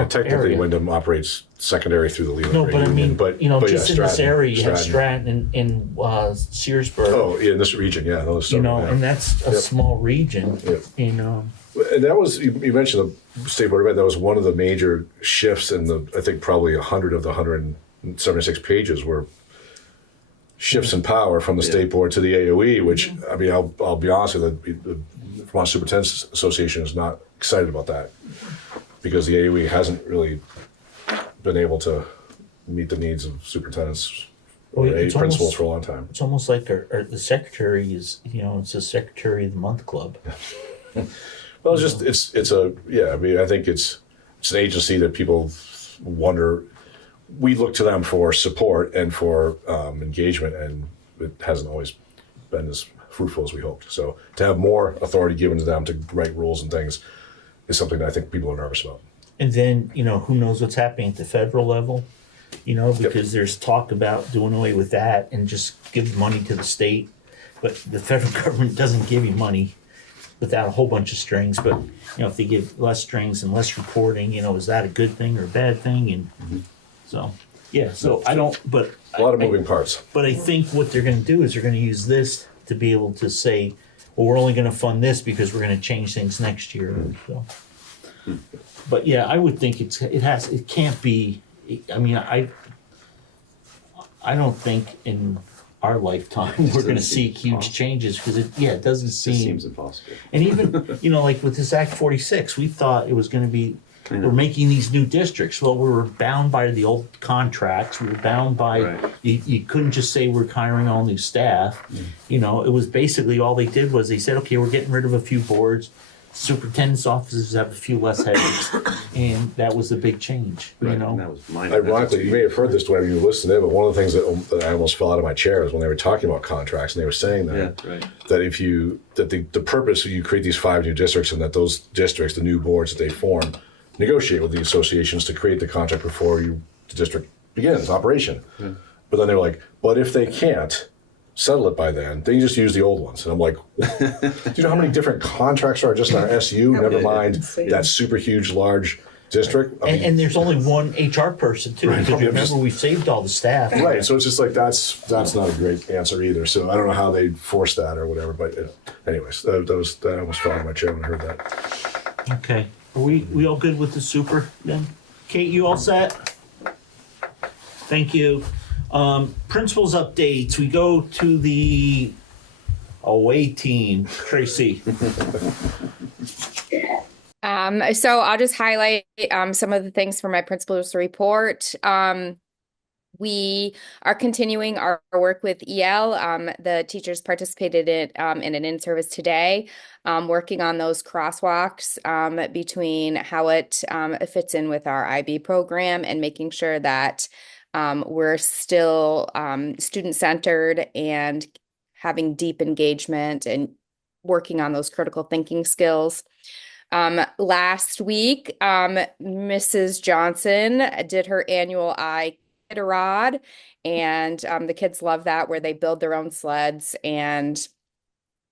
technically, area. Wyndham operates secondary through the Leland No, but I mean, but just in this area, you have Stratton. Stratton and Searsburg. Oh, yeah, in this region, yeah, those. And that's a small region. Yep. You know. And that was, you mentioned the State Board of Ed, that was one of the major shifts in I think probably 100 of the 176 pages were shifts in power from the State Board to the AOE, which, I mean, I'll be honest with you, the Vermont Superintendents Association is not excited about that because the AOE hasn't really been able to meet the needs of superintendents or principals for a long time. It's almost like the secretary is, it's a Secretary of the Month club. Well, I mean, I think it's an agency that people wonder. We look to them for support and for engagement, and it hasn't always been as fruitful as we hoped. So to have more authority given to them to write rules and things is something that I think people are nervous about. And then, who knows what's happening at the federal level? You know, because there's talk about doing away with that and just give money to the state. But the federal government doesn't give you money without a whole bunch of strings. But, you know, if they give less strings and less reporting, you know, is that a good thing or a bad thing? And so, yeah, so I don't, but. A lot of moving parts. But I think what they're gonna do is they're gonna use this to be able to say, well, we're only gonna fund this because we're gonna change things next year, so. But yeah, I would think it can't be, I mean, I don't think in our lifetime we're gonna see huge changes, because it doesn't It seem. seems impossible. And even, you know, like with this Act 46, we thought it was gonna be, we're making these new districts. Well, we were bound by the old contracts. We were bound by, you couldn't just say we're hiring all new staff. You know, it was basically all they did was they said, okay, we're getting rid of a few boards. Superintendent's offices have a few less headaches. And that was the big change, you know? That was mine. Ironically, you may have heard this whenever you listened in, but one of the things that I almost fell out of my chair is when they were talking about contracts, and they were saying that that the purpose you create these 5 new districts, and that those districts, the new boards that they form, negotiate with the associations to create the contract before the district begins operation. But then they were like, but if they can't settle it by then you just use the old ones. And I'm like, do you know how many different contracts are just in our SU? Never mind that super huge, large district. I mean, And there's only one HR person too, because remember we saved all the staff. Right, so it's just like, that's not a great answer either. So I don't know how they force that or whatever, but anyways, that almost fell out of my chair when I heard that. Okay, are we all good with the super then? Kate, you all set? Thank you. Principals updates, we go to the away team. Tracy. So I'll just highlight some of the things from my principal's report. We are continuing our work with EL. The teachers participated in an in-service today, working on those crosswalks between how it fits in with our IB program and making sure that we're still student-centered and having deep engagement and working on those critical thinking skills. Last week, Mrs. Johnson did her annual Iditarod, and the kids love that, where they build their own sleds and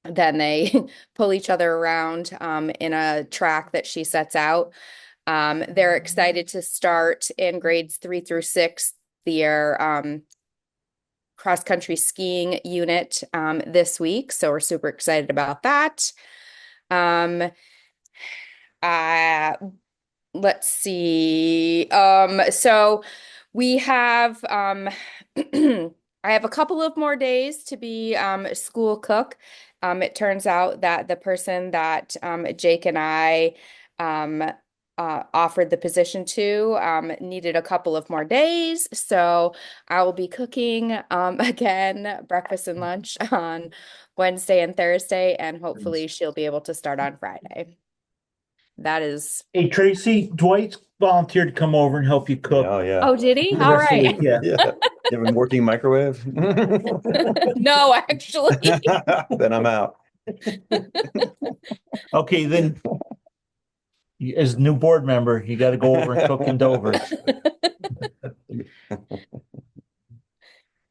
then they pull each other around in a track that she sets out. They're excited to start in grades 3 through 6 their cross-country skiing unit this week, so we're super excited about that. Let's see. So we have I have a couple of more days to be school cook. It turns out that the person that Jake and I offered the position to needed a couple of more days, so I will be cooking again breakfast and lunch on Wednesday and Thursday, and hopefully she'll be able to start on Friday. That is. Hey Tracy, Dwight volunteered to come over and help you cook. Oh yeah. Oh, did he? All right. Yeah. You have a working microwave? No, actually. Then I'm out. Okay, then as new board member, you got to go over and cook in Dover.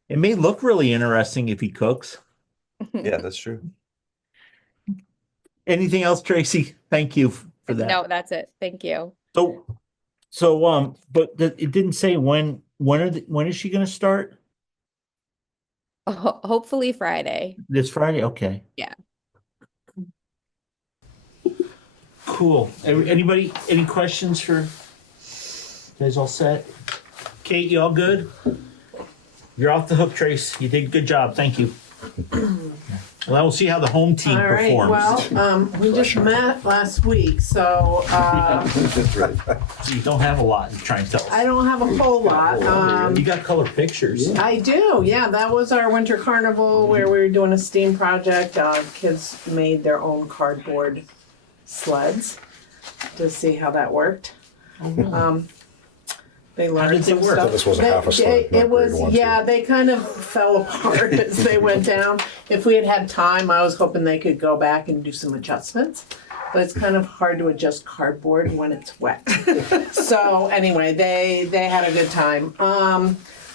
It may look really interesting if he cooks. Yeah, that's true. Anything else, Tracy? Thank you for that. No, that's it. Thank you. So, but it didn't say when is she going to start? Hopefully Friday. This Friday? Okay. Yeah. Cool. Anybody, any questions for, you guys all set? Kate, you all good? You're off the hook, Trace. You did a good job. Thank you. Well, we'll see how the home team All right, performs. well, we just met last week, so That's right. You don't have a lot to try and tell us. I don't have a whole lot. You got color pictures. I do, yeah. That was our winter carnival where we were doing a STEAM project. Kids made their own cardboard sleds to see how that worked. They learned did they some work? stuff. This was a half a start, not It was, grade 1, yeah, 2. they kind of fell apart as they went down. If we had had time, I was hoping they could go back and do some adjustments. But it's kind of hard to adjust cardboard when it's wet. So anyway, they had a good time.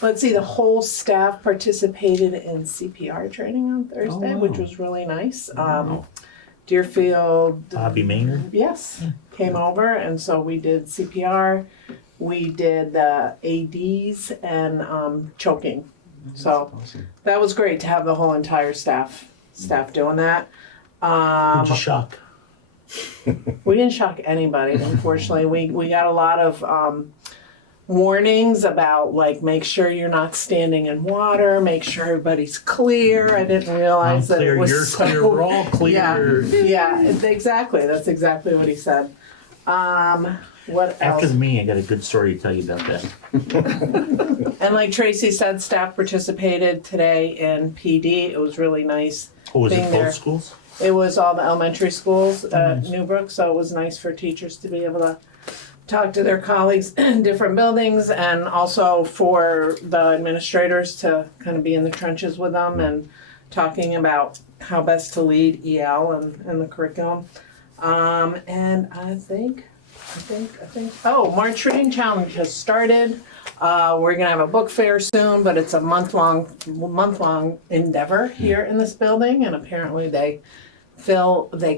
Let's see, the whole staff participated in CPR training on Thursday, wow. which was really nice. Deerfield. Bobby Maynard? Yes, came over, and so we did CPR. We did the ADs and choking. So that was great to have the whole entire staff doing that. Who'd you shock? We didn't shock anybody, unfortunately. We got a lot of warnings about, like, make sure you're not standing in water, make sure everybody's clear. I didn't realize that clear, it was you're so, clear, we're all clear. Yeah, exactly. That's exactly what he said. What else? After the meeting, I got a good story to tell you about that. And like Tracy said, staff participated today in PD. It was really nice. Oh, was it being both there. schools? It was all the elementary schools at Newbrook, so it was nice for teachers to be able to talk to their colleagues in different buildings, and also for the administrators to kind of be in the trenches with them and talking about how best to lead EL and the curriculum. And I think, March Reading Challenge has started. We're gonna have a book fair soon, but it's a month-long endeavor here in this building, and apparently they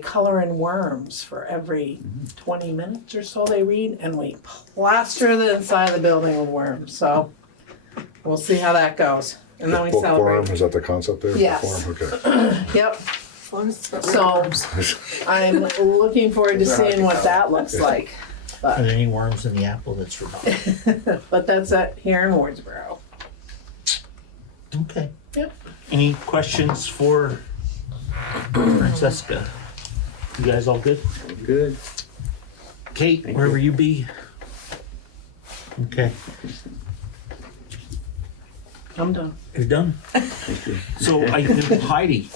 color in worms for every 20 minutes or so they read, and we plaster the inside of the building with worms. So we'll see how that goes. And then we Book celebrate. forum, is that the concept there? Yes. Book forum? Okay. Yep. So I'm looking forward to seeing what that looks like. Are there any worms in the apple that's forgotten? But that's here in Wardsboro. Okay. Yep. Any questions for Francesca? You guys all good? Good. Kate, wherever you be. Okay. I'm done. You're done? So I did Heidi.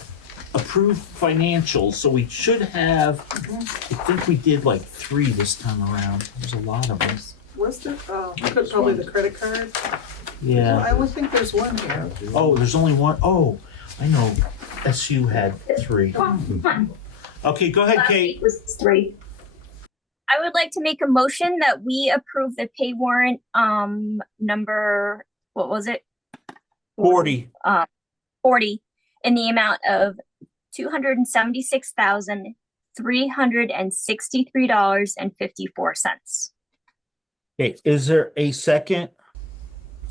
Approved financials, so we should have, I think we did like 3 this time around. There's a lot of them. Was there, probably the credit card? Yeah. I would think there's one here. Oh, there's only one. Oh, I know. SU had 3. Okay, go ahead, Kate. Was 3. I would like to make a motion that we approve the pay warrant number, what was it? 40. 40 in the amount of $276,363.54. Okay, is there a second?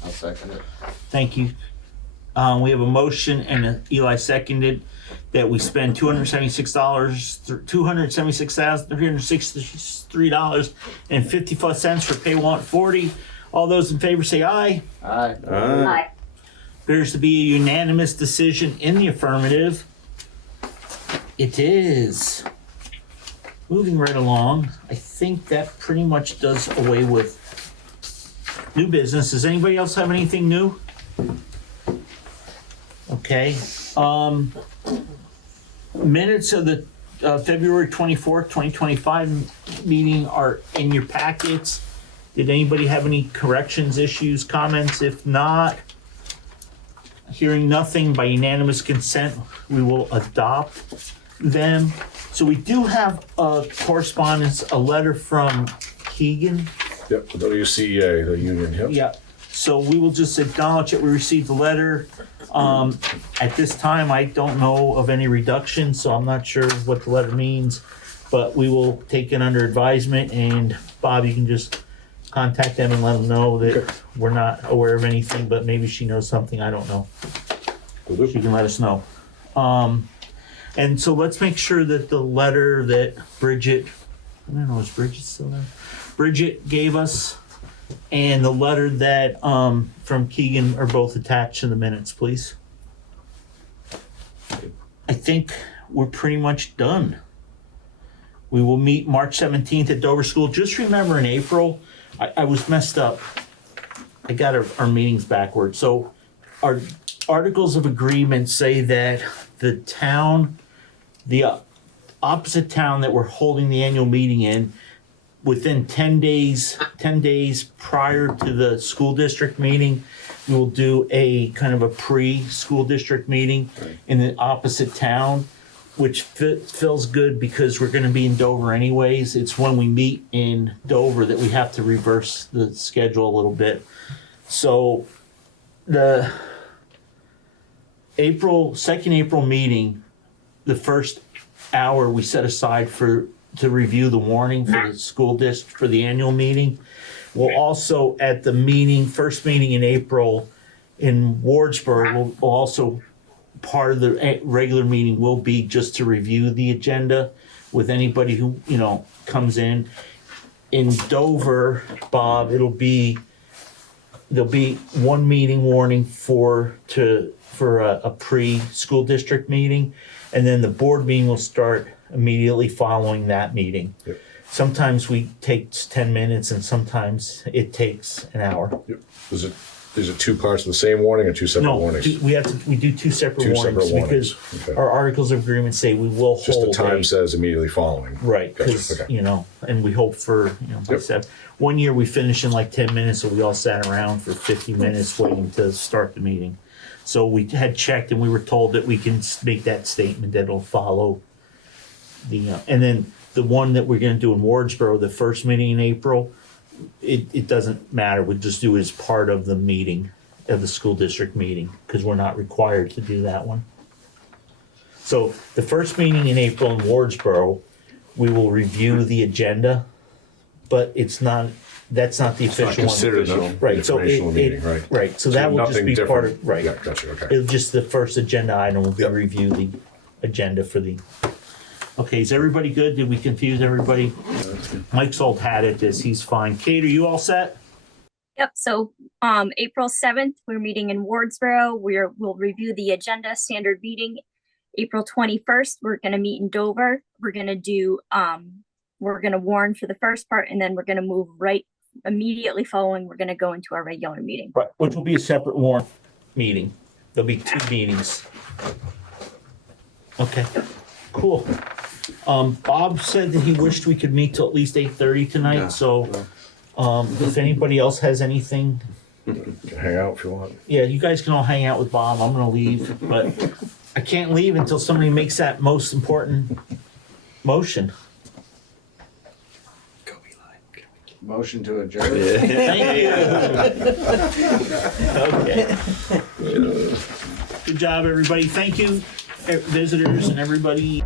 I'll second it. Thank you. We have a motion and Eli seconded that we spend $276,363.54 for pay warrant 40. All those in favor say aye. Aye. Aye. Appears to be a unanimous decision in the affirmative. It is. Moving right along, I think that pretty much does away with new business. Does anybody else have anything new? Okay. Minutes of the February 24th, 2025 meeting are in your packets. Did anybody have any corrections, issues, comments? If not, hearing nothing, by unanimous consent, we will adopt them. So we do have a correspondence, a letter from Keegan. Yep, the WCEA, the union, yep. Yeah, so we will just acknowledge that we received the letter. At this time, I don't know of any reduction, so I'm not sure what the letter means, but we will take it under advisement, and Bob, you can just contact them and let them know that we're not aware of anything, but maybe she knows something I don't know. She can let us know. And so let's make sure that the letter that Bridget, I don't know, is Bridget still there? Bridget gave us, and the letter that from Keegan are both attached to the minutes, please. I think we're pretty much done. We will meet March 17th at Dover School. Just remember, in April, I was messed up. I got our meetings backwards. So our articles of agreement say that the town, the opposite town that we're holding the annual meeting in, within 10 days prior to the school district meeting, we will do a kind of a pre-school district meeting in the opposite town, which feels good because we're going to be in Dover anyways. It's when we meet in Dover that we have to reverse the schedule a little bit. So the second April meeting, the first hour we set aside to review the warning for the school district for the annual meeting. We'll also at the first meeting in April in Wardsboro, we'll also part of the regular meeting will be just to review the agenda with anybody who comes in. In Dover, Bob, there'll be one meeting warning for a pre-school district meeting, and then the board meeting will start immediately following that meeting. Yep. Sometimes we take 10 minutes and sometimes it takes an hour. Yep. Is it two parts of the same warning or two separate warnings? We do two separate warnings because Okay. our articles of agreement say we will Just hold the time says immediately following. right, Gotcha. because Okay. and we hope for by Yep. 7. One year we finished in like 10 minutes, so we all sat around for 50 minutes waiting to start the meeting. So we had checked and we were told that we can make that statement that it'll follow and then the one that we're going to do in Wardsboro, the first meeting in April, it doesn't matter. We'll just do it as part of the meeting, of the school district meeting, because we're not required to do that one. So the first meeting in April in Wardsboro, we will review the agenda, but that's not the official one. Considered the Right, so informational meeting, right? Right, so that will just nothing be part different. of, right. Yeah, gotcha, okay. It'll just, the first agenda item will be review the agenda for the, okay, is everybody good? Did we confuse everybody? Mike's old hat at this, he's fine. Kate, are you all set? Yep. So April 7th, we're meeting in Wardsboro. We'll review the agenda, standard meeting. April 21st, we're going to meet in Dover. We're going to do, we're going to warn for the first part, and then we're going to move right immediately following. We're going to go into our regular meeting. Right, which will be a separate warrant meeting. There'll be 2 meetings. Okay, cool. Bob said that he wished we could meet till at least 8:30 tonight, so if anybody else has anything. You can hang out if you want. Yeah, you guys can all hang out with Bob. I'm gonna leave, but I can't leave until somebody makes that most important motion. Motion to adjourn. Thank you. Okay. Good job, everybody. Thank you, visitors and everybody.